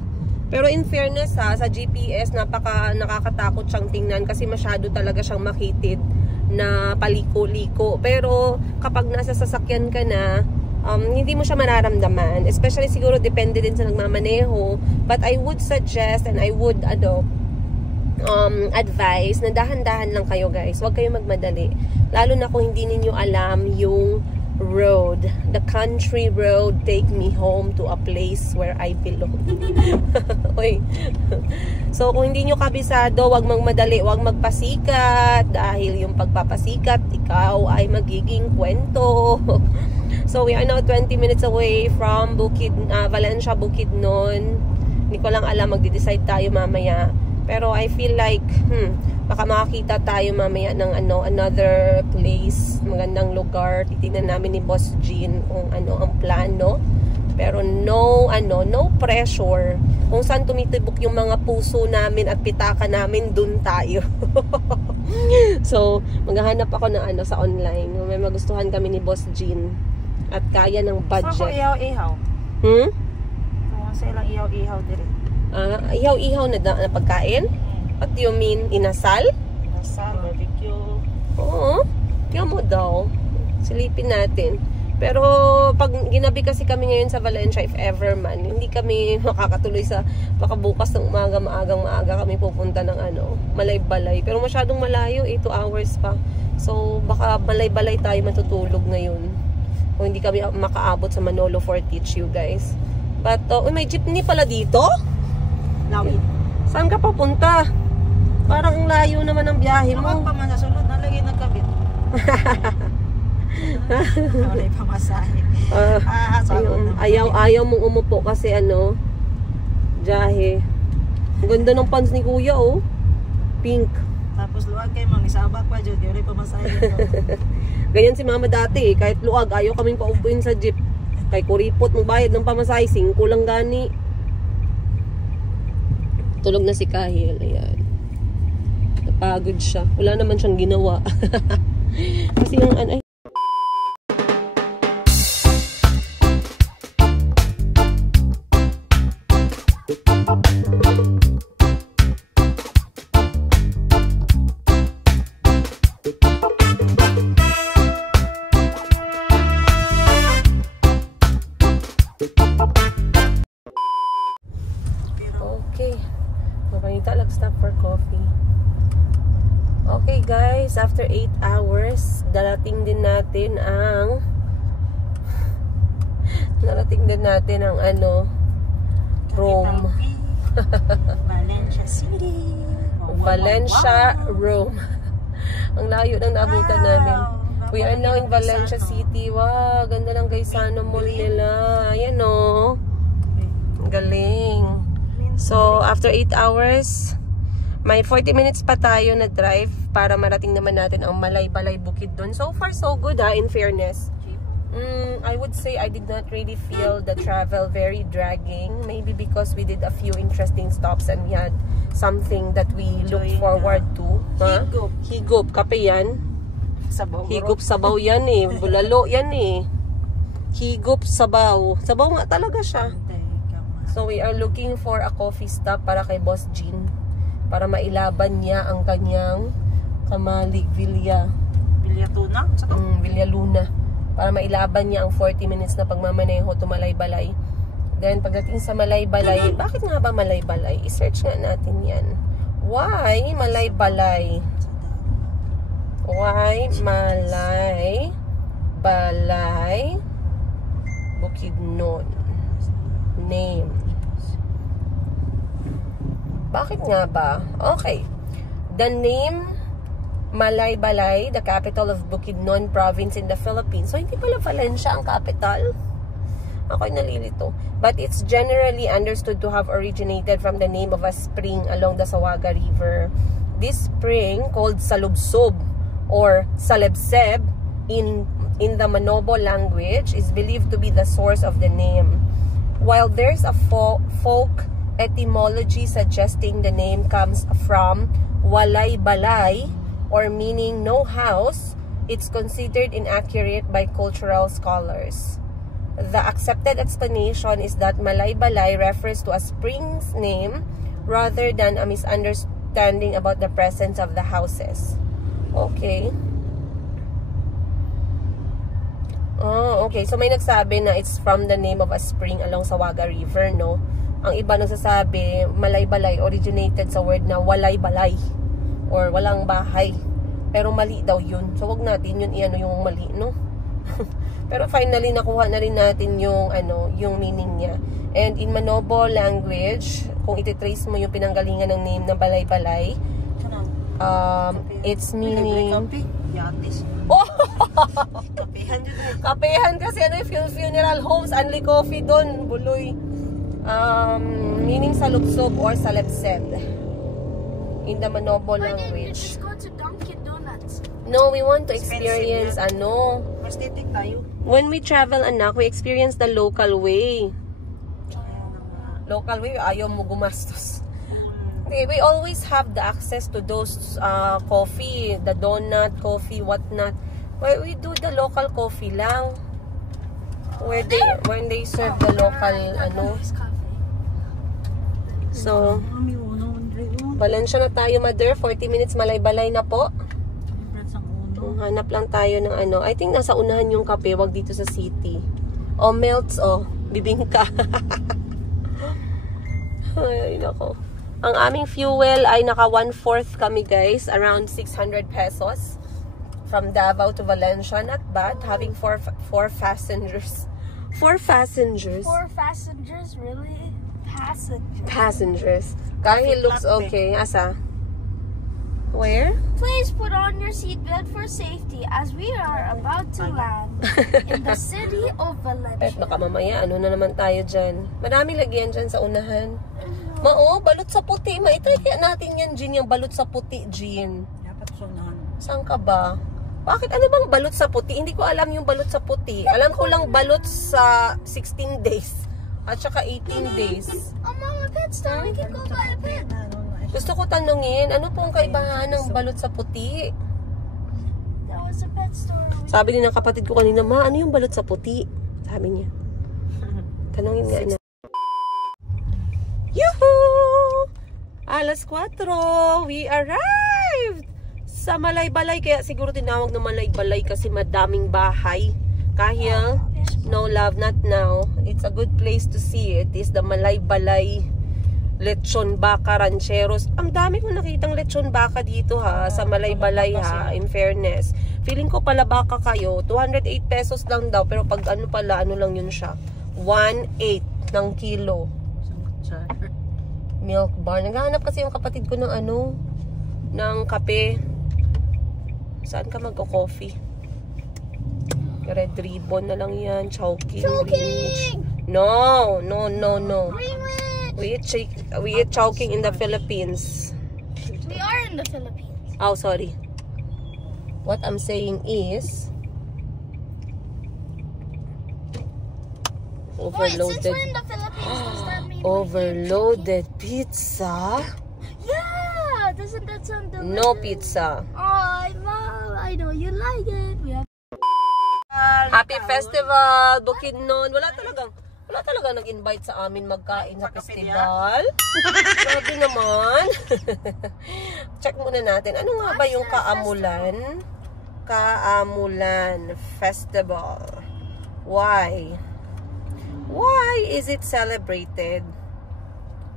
Pero in fairness sa GPS, nakakatakot siyang tingnan kasi masyado talaga siyang makitid na paliko-liko. Pero kapag nasa sasakyan ka na, hindi mo siya mararamdaman. Especially siguro depende din sa nagmamaneho. But I would suggest and I would advise na dahan-dahan lang kayo guys. Huwag kayo magmadali. Lalo na kung hindi ninyo alam yung road. The country road take me home to a place where I belong. Oy. So kung hindi nyo kabisado, huwag magmadali, huwag magpasikat. Dahil yung pagpapasikat, ikaw ay magiging kwento. So we are now 20 minutes away from Valencia, Bukidnon. Hindi ko lang alam, magde-decide tayo mamaya. Pero I feel like, baka makakita tayo mamaya ng another place, magandang lugar. Titignan namin ni Boss Jean kung ano ang plano. Pero no pressure. Kung saan tumitibok yung mga puso namin at pitaka namin, dun tayo. So, maghahanap ako ng sa online. May magustuhan kami ni Boss Jean. At kaya ng budget. So, ihaw-ihaw? Sa ilang ihaw-ihaw din. Ihaw-ihaw na pagkain? What do you mean? Inasal? Inasal, barbecue. Oo. Kaya mo daw. Silipin natin. Pero pag ginabi kasi kami ngayon sa Valencia, if ever man, hindi kami makakatuloy sa pakabukas ng maaga kami pupunta ng malay-balay. Pero masyadong malayo, 2 hours pa. So baka malay-balay tayo matutulog ngayon. O hindi kami makaabot sa Manolo Fortich, you guys. But, may jeepney pala dito? Lawin. Saan ka papunta? Parang layo naman ang biyahe mo. Huwag pa man sa sulod, nalagay nagkabit. Wala pa masahe. Ayaw mong umupo kasi jahe. Ang ganda ng pants ni kuya, oh. Pink. Tapos luwag kayo mang isabak pa dyan, wala pa masahe. Ganyan si mama dati, kahit luwag, ayaw kaming paupuin sa jeep. Kay kuripot, magbayad ng pamasahe, 5 lang gani. Tulog na si Kahil, ayan. Napagod siya. Wala naman siyang ginawa. Kasi yung okay. Mapanita lang stop for coffee. Okay guys, after 8 hours, darating din natin ang Narating din natin ang Rome. Valencia City. Valencia, Rome. Ang layo ng naabutan namin. We are now in Valencia City. Wow, ganda ng Gaisano Mall nila. Ayan o. Galing. So, after 8 hours, may 40 minutes pa tayo na drive para marating naman natin ang Malay-Balay Bukid doon. So far, so good in fairness. I would say I did not really feel the travel very dragging. Maybe because we did a few interesting stops and we had something that we look forward to. Higop. Higop. Kape yan. Sabaw. Higop sabaw yan eh. Bulalo yan eh. Higop sabaw. Sabaw nga talaga siya. So we are looking for a coffee stop para kay Boss Jean. Para mailaban niya ang kanyang Kamalig Villa. Villa Tuna? Villa Luna. Para mailaban niya ang 40 minutes na pagmamaneho to Malay-Balay. Then pagdating sa Malay-Balay, bakit nga ba Malay-Balay? I-search nga natin yan. Why Malay-Balay? Why Malay-Balay Bukidnon? Name. Bakit nga ba? Okay. The name Malay-Balay, the capital of Bukidnon province in the Philippines. So, hindi pala Valencia ang capital. Ako'y nalilito. But it's generally understood to have originated from the name of a spring along the Sawaga River. This spring, called Salubsob or Salebseb in the Manobo language, is believed to be the source of the name. While there's a folk etymology suggesting the name comes from Walay-Balay, or meaning no house, it's considered inaccurate by cultural scholars. The accepted explanation is that Malay-Balay refers to a spring's name rather than a misunderstanding about the presence of the houses. Okay. Oh, okay. So may nagsabi na it's from the name of a spring along Sawaga River, no? Ang iba nagsasabi, Malay-Balay originated sa word na walay-balay or walang bahay. Pero mali daw yun. So wag natin yun yung mali, no? Pero finally nakuha na rin natin yung yung meaning niya. And in Manobo language, kung ititrace mo yung pinanggalingan ng name ng Balay-Balay, it's meaning oh! Kapehan kasi funeral homes, only coffee doon, buloy. Meaning Salubsob or Salebseb in the Manobo language. Just go to Dunkin' Donuts. No, we want to experience Prosthetic tayo. when we travel, anak, we experience the local way. Local way, ayaw mo gumastos. Okay, we always have the access to those coffee, the donut, coffee, whatnot. Why we do the local coffee lang? When they serve the local So, Valencia na tayo, mother. 40 minutes Malay-Balay na po. Hanap lang tayo ng I think nasa unahan yung kape, wag dito sa city. Melts, bibingka. Ay, nako. Ang aming fuel ay naka 1/4 kami, guys. Around 600 pesos. From Davao to Valencia. Not bad. Having four passengers. 4 passengers? 4 passengers? Really? Passengers. Kahit looks okay. Asa? Where? Please put on your seatbelt for safety as we are about to land in the city of Valencia. Baka mamaya, na naman tayo dyan. Maraming lagyan dyan sa unahan. Balot sa puti. Maitry kaya natin yan, Jean, yung balot sa puti, Jean. Dapat sa unahan. Saan ka ba? Bakit? Ano bang balot sa puti? Hindi ko alam yung balot sa puti. Alam ko lang balot sa 16 days. At saka 18 days. Oh, Mama, pet store. We can go buy a pet. Gusto ko tanungin, ano pong kaibahan ng balot sa puti? That was a pet store. Sabi din ng kapatid ko kanina, Ma, ano yung balot sa puti? Sabi niya. Tanungin nga na. Yuhuu! Alas 4, we arrived sa Malay-Balay. Kaya siguro tinawag na Malay-Balay kasi madaming bahay. Kahil, no love, not now. It's a good place to see it. It's the Malay-Balay lechon baka rancheros. Ang dami ko nakitang lechon baka dito sa Malay-Balay in fairness. Feeling ko pala baka kayo, 208 pesos lang daw. Pero pag ano lang yun siya, 1.8 ng kilo. Milk bar. Naghahanap kasi yung kapatid ko ng ano, ng kape. Saan ka magko-coffee? Red Ribbon na lang yan. Chowking. Greenwich. No. We eat Chowking in the Philippines. We are in the Philippines. Oh, sorry. What I'm saying is Wait, since overloaded. we're in the Philippines, does that mean Overloaded pizza? Yeah! Doesn't that sound delicious? No pizza. Oh, Mom, I know you like it. We have Happy Festival, Bukidnon. Wala talagang nag-invite sa amin magkain sa festival. Grabe naman. Check muna natin. Ano nga ba yung Kaamulan? Kaamulan Festival. Why? Why is it celebrated?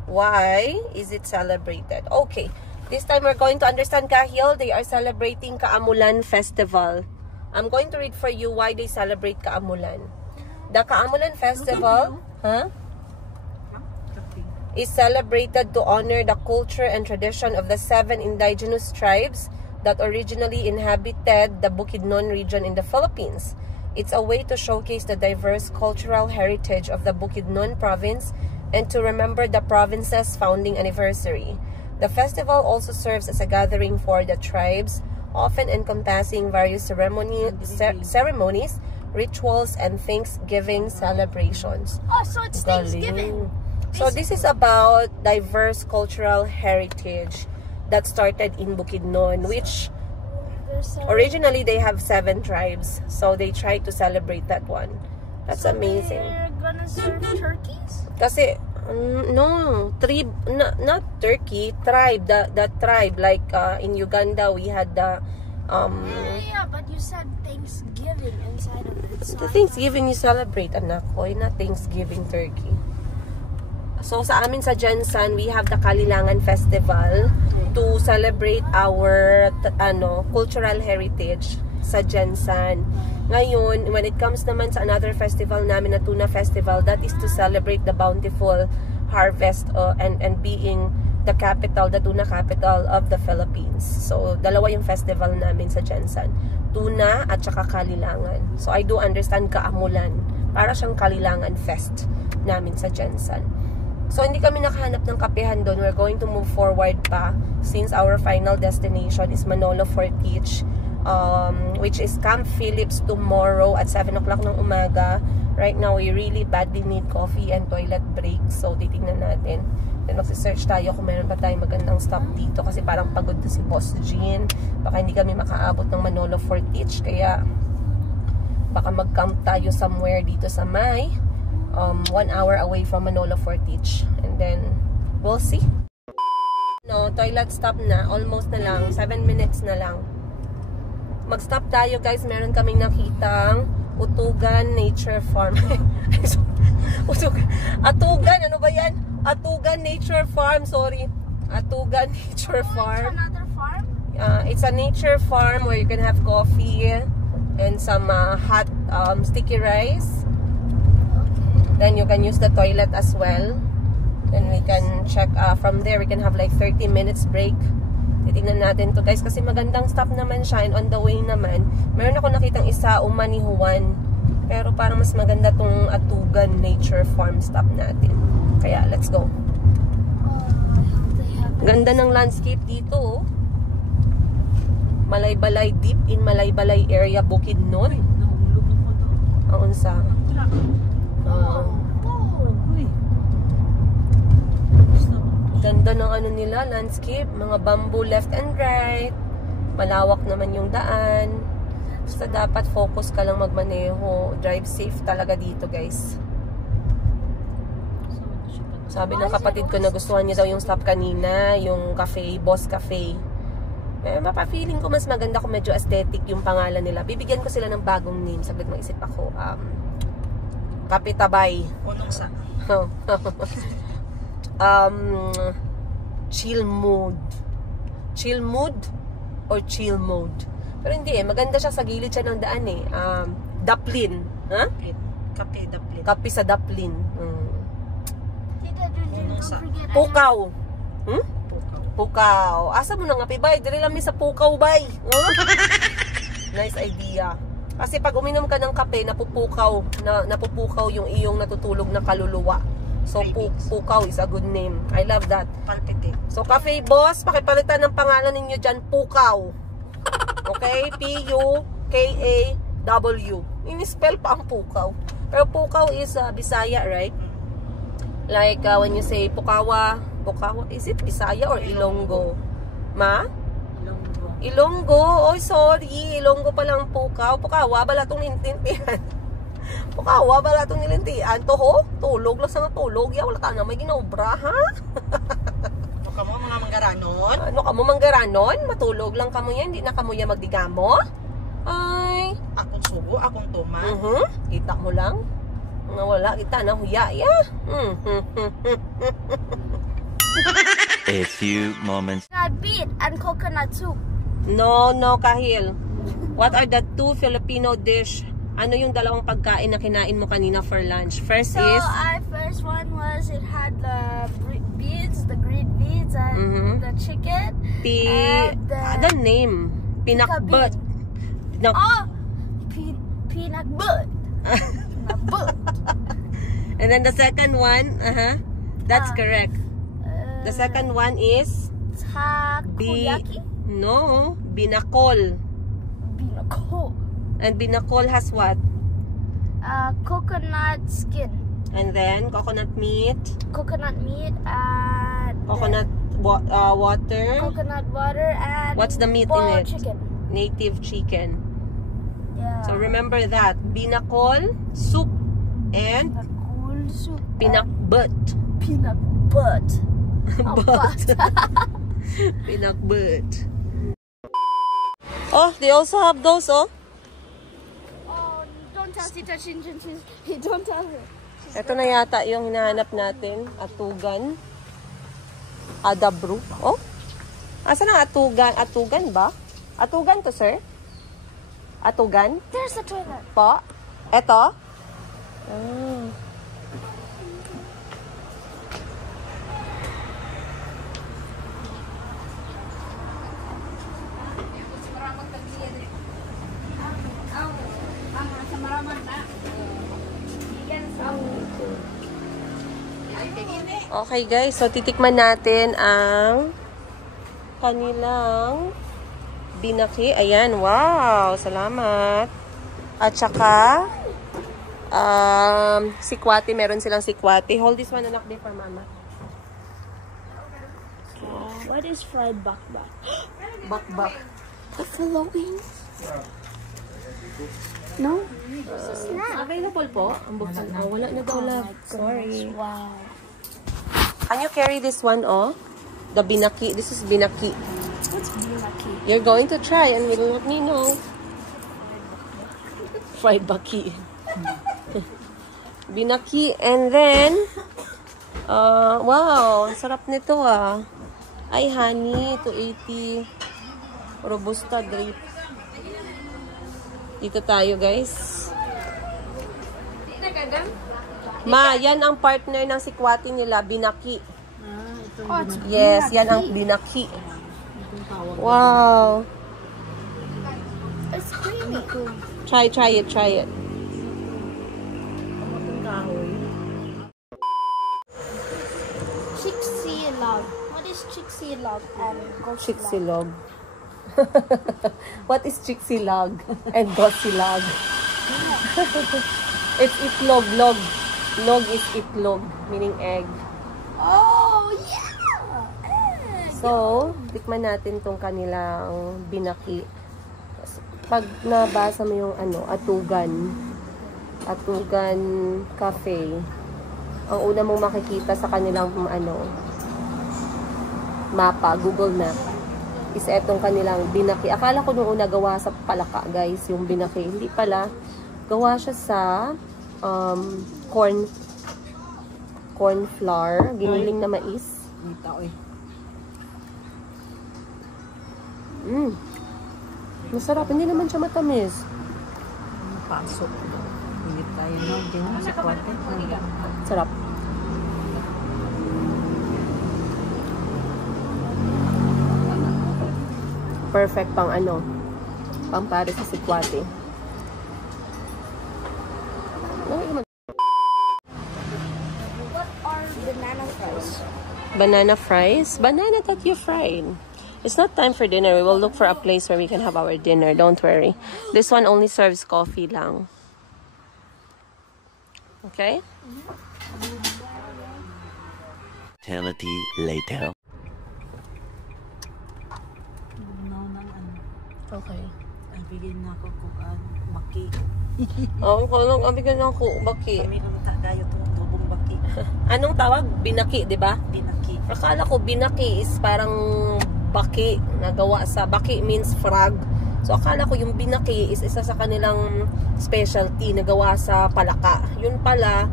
Why is it celebrated? Okay. This time we're going to understand Kahil. They are celebrating Kaamulan Festival. I'm going to read for you why they celebrate Kaamulan. The Kaamulan Festival is celebrated to honor the culture and tradition of the 7 indigenous tribes that originally inhabited the Bukidnon region in the Philippines. It's a way to showcase the diverse cultural heritage of the Bukidnon province and to remember the province's founding anniversary. The festival also serves as a gathering for the tribes, often encompassing various ceremonies, rituals, and Thanksgiving celebrations. Oh, so it's Thanksgiving. So this is about diverse cultural heritage that started in Bukidnon, which originally they have 7 tribes. So they try to celebrate that one. That's amazing. They're gonna serve turkeys? Kasi no, not turkey, tribe, the tribe, like in Uganda we had the Yeah, but you said Thanksgiving inside of it. So the Thanksgiving you celebrate, anak ko, not Thanksgiving turkey. So sa amin sa Jensan, we have the Kalilangan Festival to celebrate our cultural heritage sa Jensan. Ngayon, when it comes naman sa another festival namin na Tuna Festival, that is to celebrate the bountiful harvest and being the capital, the tuna capital of the Philippines. So, dalawa yung festival namin sa Jensan. Tuna at saka Kalilangan. So, I do understand Kaamulan. Para siyang Kalilangan Fest namin sa Jensan. So, hindi kami nakahanap ng kapehan doon. We're going to move forward pa since our final destination is Manolo Fortich, which is Camp Phillips tomorrow at 7 o'clock ng umaga. Right now, we really badly need coffee and toilet break. So, titingnan natin. Then, magsisearch tayo kung meron pa tayong magandang stop dito kasi parang pagod na si Boss Jean. Baka hindi kami makaabot ng Manolo Fortich. Kaya, baka mag-camp tayo somewhere dito sa May. 1 hour away from Manolo Fortich. And then, we'll see. No, toilet stop na. Almost na lang. 7 minutes na lang. Mag-stop tayo, guys. Meron kaming nakitang Utugan Nature Farm. Atugan, ano ba yan? Atugan Nature Farm, sorry. Atugan Nature Farm. Another farm? It's a nature farm where you can have coffee and some hot sticky rice. Then you can use the toilet as well. Then we can check from there. We can have like 30 minutes break. Titingnan natin to, guys, kasi magandang stop naman siya. And on the way naman, meron ako nakitang isa, Umanihuan. Pero parang mas maganda tong Atugan Nature Farm stop natin. Kaya let's go. Ganda ng landscape dito. Malaybalay, deep in Malaybalay area, Bukidnon. Ang unsa. Ganda ng ano nila, landscape, mga bamboo left and right. Malawak naman yung daan. Basta dapat focus ka lang magmaneho. Drive safe talaga dito, guys. Sabi ng kapatid ko na gustuhan niya daw yung stop kanina, yung cafe, Boss Cafe. Mapa-feeling ko mas maganda kung medyo aesthetic yung pangalan nila. Bibigyan ko sila ng bagong name. Saglit mag-isip ako. Kapitabay. Unong sa? Chill mood. Chill mood or chill mode? Pero hindi maganda siya, sa gilid siya ng daan Daplin. Ha? Kape, daplin. Kape sa daplin. Tita Junjun, don't forget. Pukaw. Pukaw. Asa mo na nga, bay? Dili lang mi sa pukaw, bay. Nice idea. Kasi pag uminom ka ng kape, napupukaw yung iyong natutulog na kaluluwa. So, pukaw is a good name. I love that. Palpitate. So, cafe boss, pakipalitan ng pangalan ninyo dyan, Pukaw. Okay? P-U-K-A-W. Ini-spell pa ang Pukaw. Pero Pukaw is Bisaya, right? Like, when you say Pukawa, is it Bisaya or Ilonggo? Ma? Ilonggo. Oh, sorry. Ilonggo palang Pukaw. Pukawa, bala itong nintintihan. Pukawa, bala itong nilintian. Toho, tulog lang sa tulog. Ya, wala ka na may ginaobra, ha? Ano ka mo, mga manggaranon? Ano ka mo manggaranon? Matulog lang ka mo yan. Hindi na ka mo yan magdigamo? Ay. Akong sugo, akong tuma. Kita mo lang. Nga wala, kita na huya. A few moments. Coconut beet and coconut soup. No, Kahil. What are the two Filipino dish? Ano yung dalawang pagkain na kinain mo kanina for lunch? First So is... our first one was it had the beets, the green beets, and the chicken. And the name. Pinakbet. Peanut butter. Peanut butter. And then the second one, that's correct. The second one is... Takoyaki? No, binakol. Binakol. And binakol has what? Coconut skin. And then coconut meat. Coconut meat and... Coconut water. Coconut water and... What's the meat in boiled it? chicken. Native chicken. Yeah. So remember that. Binakol, soup, and Binakol soup. pinakbet. Peanut butter. Pinakbet. Oh, they also have those, oh. Oh, don't tell Tita Shinjin. Don't tell her. Ito na yata yung hinahanap natin. Atugan. Adabru. Oh. Asan ang atugan? Atugan ba? Atugan to, sir? Atugan? There's the toilet. Po? Ito? Okay guys, so titikman natin ang kanilang binaki. Ayan, wow, salamat. At saka sikwati, meron silang sikwati. Hold this one anak din for mama. What is fried bakbak? Bakbak. Buffalo wings? No? Available po? Ang buksan. Oh, wala na daw love. Sorry. Wow. Can you carry this one, oh? The binaki. This is binaki. What's binaki? You're going to try and will let me know. Fried baki. Binaki. And then, wow, ang sarap nito ah. Ay, honey, 280. Robusta grape. Dito tayo, guys. Ma, yan ang partner ng sikwati nila, binaki. Yes, yan ang binaki. Wow. It's creamy. Try it. Chicksilog. What is chicksilog and gosilog? Chicksilog. What is chicksilog and gosilog? It's itlog, log. Log is itlog, meaning egg. Oh, yeah! So, tikman natin tong kanilang binaki. Pag nabasa mo yung Atugan Cafe, ang una mong makikita sa kanilang mapa, Google Map, is etong kanilang binaki. Akala ko nung una gawa sa palaka, guys, yung binaki. Hindi pala. Gawa siya sa corn flour, giniling na mais. Masarap. Hindi naman siya matamis. Pasok. Ulit tayo, no? Din mo sa kwate. Sarap. Perfect pang ano, pang pare sa sikwate. What are banana fries? Banana fries? Banana that you fried. It's not time for dinner. We will look for a place where we can have our dinner. Don't worry. This one only serves coffee lang. Okay? Eternity later. Okay. Ay, bigyan na ako kung baki. Oh, ang bigyan ako, baki. Kami kung tagayo itong tubong baki. Anong tawag? Binaki, di ba? Binaki. Akala ko binaki is parang baki na gawa sa, baki means frog. So akala ko yung binaki is isa sa kanilang specialty na gawa sa palaka. Yun pala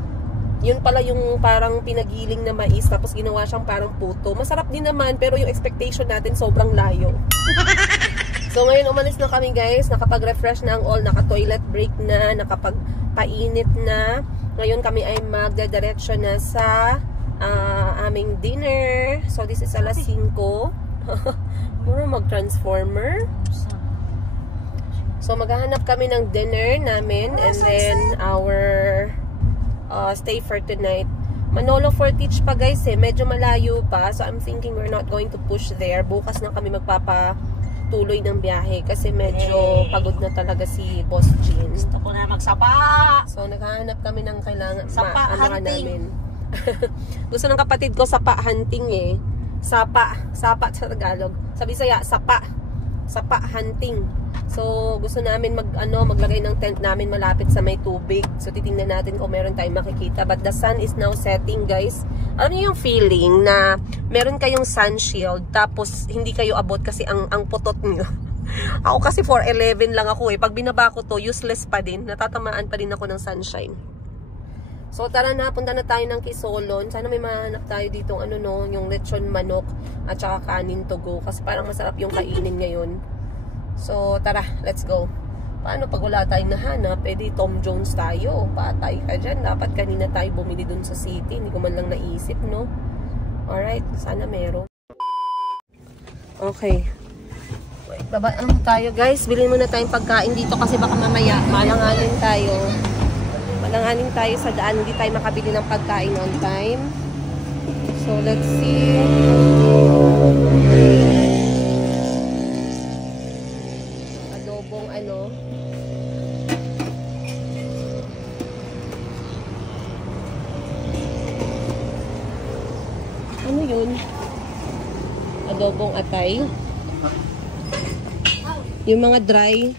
yung parang pinagiling na mais tapos ginawa siyang parang puto. Masarap din naman pero yung expectation natin sobrang layo. So ngayon umalis na kami guys, nakapag-refresh na ang all, naka-toilet break na, nakapag-painit na. Ngayon kami ay magdadiretso na sa aming dinner. So this is alas 5. Mura mag-transformer. So maghahanap kami ng dinner namin and then our stay for tonight. Manolo Fortich pa guys medyo malayo pa. So I'm thinking we're not going to push there. Bukas na kami magpapatuloy ng biyahe kasi medyo pagod na talaga si Boss Jean. Gusto ko na magsapa. So naghahanap kami ng kailangan Sapa hunting. namin. Gusto ng kapatid ko sapa hunting eh. Sapa sa Tagalog. Sa Bisaya, sapa hunting. So gusto namin maglagay ng tent namin malapit sa may tubig. So titingnan natin kung meron tayong makikita. But the sun is now setting, guys. Alam niyo yung feeling na meron kayong sun shield tapos hindi kayo abot kasi ang putot niyo. Ako kasi 4'11 lang ako eh. Pag binaba ko to, useless pa din. Natatamaan pa din ako ng sunshine. So tara na, punta na tayo ng Kisolon. Sana may mahanap tayo dito yung lechon manok at saka kanin to go. Kasi parang masarap yung kainin ngayon. So tara, let's go. Paano pag wala tayong nahanap? Eh di Tom Jones tayo. Patay ka dyan. Dapat kanina tayo bumili dun sa city. Hindi ko man lang naisip, no? Alright, sana meron. Okay. Wait, babaan tayo guys. Bilhin muna tayong pagkain dito kasi baka mamaya malanganin tayo. Malanganin tayo sa daan, hindi tayo makabili ng pagkain on time. So, let's see. Adobong ano yun? Adobong atay. Yung mga dry.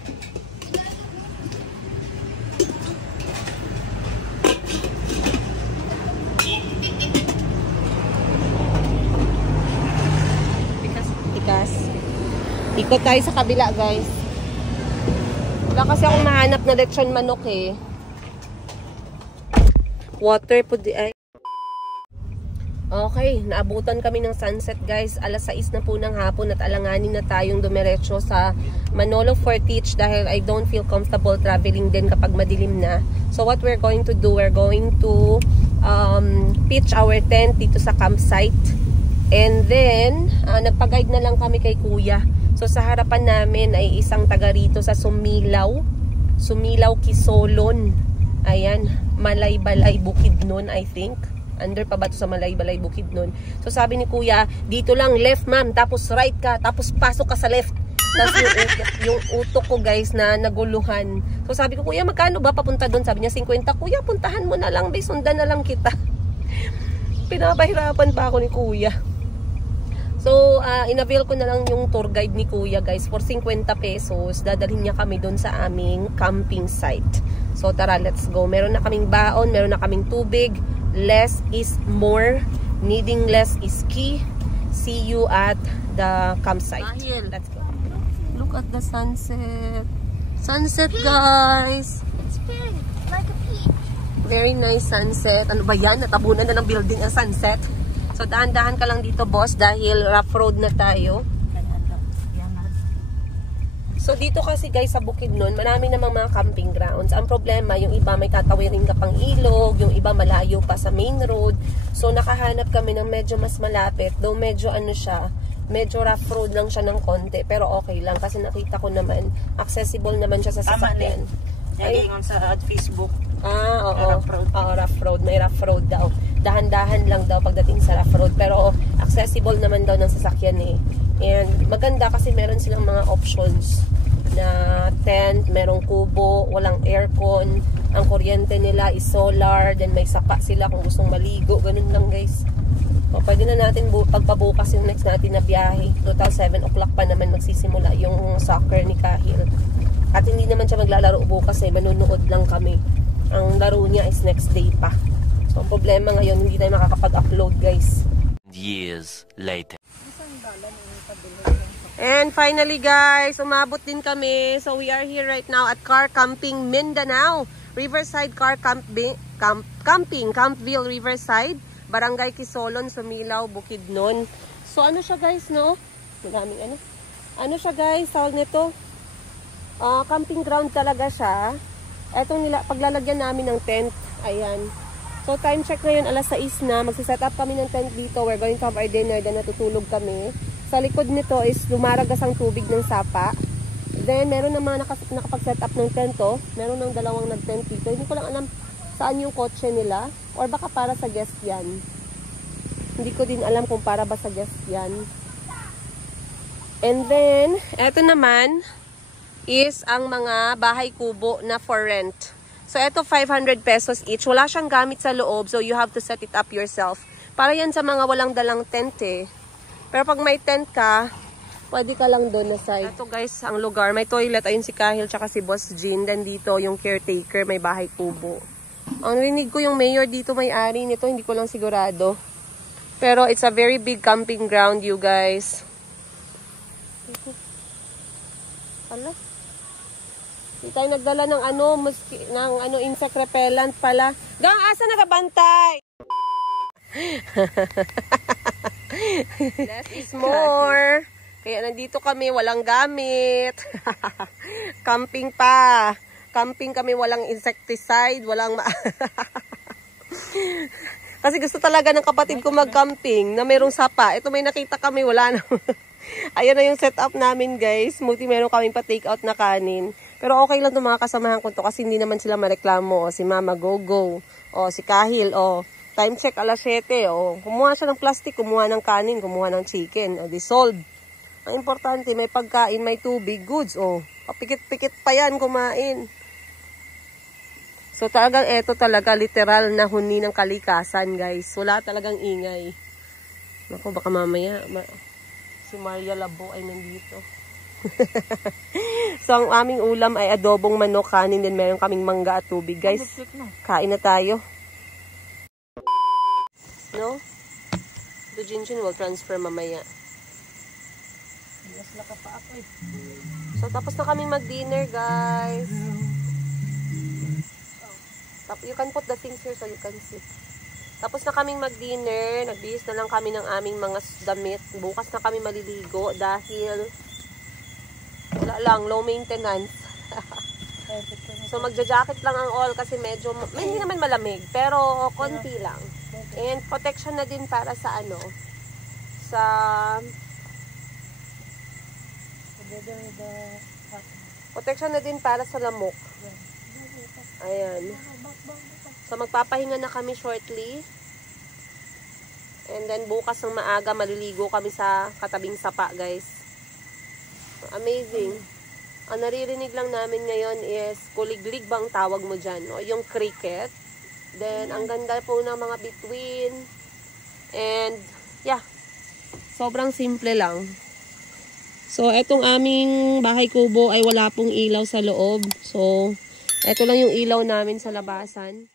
Ikot tayo sa kabila guys. Wala kasi akong mahanap na lechon manok eh. Water po di ay. Okay, naabutan kami ng sunset guys. Alas 6 na po ng hapon at alanganin na tayong dumiretso sa Manolo Fortich dahil I don't feel comfortable traveling din kapag madilim na. So what we're going to do, we're going to pitch our tent dito sa campsite. And then, nagpa-guide na lang kami kay Kuya. So sa harapan namin ay isang taga rito sa Sumilaw, Kisolon. Ayan, Malay-Balay, Bukidnon, I think. Under pa ba ito sa Malay-Balay, Bukidnon? So sabi ni Kuya, dito lang left ma'am, tapos right ka, tapos pasok ka sa left. Tapos yung utok ko guys na naguluhan. So sabi ko, Kuya magkano ba papunta doon? Sabi niya 50. Kuya puntahan mo na lang, sundan na lang kita. Pinapahirapan pa ako ni Kuya. So, inavail ko na lang yung tour guide ni Kuya guys for 50 pesos. Dadalhin niya kami doon sa aming camping site. So, tara, let's go. Meron na kaming baon, meron na kaming tubig. Less is more. Needing less is key. See you at the campsite. Let's go. Look at the sunset. Sunset, guys. It's pink, like a peach. Very nice sunset. Ano ba yan? Natabunan na ng building ang sunset. So, dahan-dahan ka lang dito, boss, dahil rough road na tayo. So, dito kasi guys sa Bukidnon, marami namang mga camping grounds. Ang problema, yung iba may tatawirin ka pang ilog, yung iba malayo pa sa main road. So, nakahanap kami ng medyo mas malapit. Though medyo ano siya, medyo rough road lang siya ng konti. Pero okay lang kasi nakita ko naman, accessible naman siya sa sasakyan. Ay, ingon sa Facebook. Oo. Rough road. Oo, rough road. May rough road daw. Dahan-dahan lang daw pagdating sa rough road. Pero accessible naman daw ng sasakyan eh. And maganda kasi meron silang mga options na tent, merong kubo, walang aircon, ang kuryente nila is solar, then may sapa sila kung gustong maligo, ganun lang guys. O, pwede na natin pagpabukas yung next natin na biyahe. Total 7 o'clock pa naman magsisimula yung soccer ni Kahil. At hindi naman siya maglalaro bukas eh, manunood lang kami. Ang laro niya is next day pa. So ang problema ngayon, hindi tayo makakapag-upload guys. Years later. And finally guys, umabot din kami. So we are here right now at Car Camping Mindanao. Riverside Car Camping, Campville Riverside. Barangay Kisolon, Sumilaw, Bukidnon. So ano siya guys, no? Madaming ano. Ano siya guys, tawag nito? Camping ground talaga siya. Etong paglalagyan namin ng tent. Ayan. So time check ngayon, alas 6 na. Magsiset up kami ng tent dito. We're going to have our dinner. Then natutulog kami. Sa likod nito is lumaragas ang tubig ng sapa. Then meron na mga nakapag-set up ng tent. Meron ng dalawang nag-tent dito. Hindi ko lang alam saan yung kotse nila. Or baka para sa guest yan. Hindi ko din alam kung para ba sa guest yan. And then, eto naman is ang mga bahay kubo na for rent. So, eto 500 pesos each. Wala siyang gamit sa loob, so you have to set it up yourself. Para yan sa mga walang dalang tent eh. Pero pag may tent ka, pwede ka lang doon na side. Ito guys, ang lugar. May toilet. Ayun si Kahil tsaka si Boss Jean. Then dito yung caretaker, may bahay kubo. Ang rinig ko yung mayor dito may-ari nito. Hindi ko lang sigurado. Pero it's a very big camping ground, you guys. Hala? Hindi tayo nagdala ng insect repellent pala. Gang, asa nagabantay? Less is more. Kaya nandito kami, walang gamit. Camping pa. Camping kami, walang insecticide, walang Kasi gusto talaga ng kapatid ko mag-camping na merong sapa. Ito may nakita kami, wala na. Ayan na yung setup namin guys. Multi meron kaming pa-take out na kanin. Pero okay lang itong mga kasamahan ko to kasi hindi naman sila mareklamo. O, si Mama Gogo. O si Kahil. O time check alas 7. O kumuha siya ng plastic, kumuha ng kanin, kumuha ng chicken. O dissolve. Ang importante may pagkain, may tubig, goods. O papikit-pikit pa yan kumain. So talagang eto talaga literal na huni ng kalikasan guys. Wala talagang ingay. Naku baka mamaya si Maria Labo ay nandito. So ang aming ulam ay adobong manok, kanin, din meron kaming mangga at tubig guys. Kain na tayo. No? The Jinjin will transfer mamaya. So tapos na kaming mag-dinner guys. You can put the things here so you can see. Tapos na kaming mag-dinner. Nagbihis na lang kami ng aming mga damit. Bukas na kami maliligo dahil wala lang, low maintenance. So magja-jacket lang ang all kasi medyo, hindi naman malamig, pero konti lang. And protection na din para sa protection na din para sa lamok. Ayan. So magpapahinga na kami shortly. And then bukas ng maaga maliligo kami sa katabing sapa, guys. Amazing. Ang naririnig lang namin ngayon is kuliglig bang tawag mo dyan, no? Yung cricket. Then ang ganda po ng mga bituin. And yeah. Sobrang simple lang. So etong aming bahay kubo ay wala pong ilaw sa loob. So eto lang yung ilaw namin sa labasan.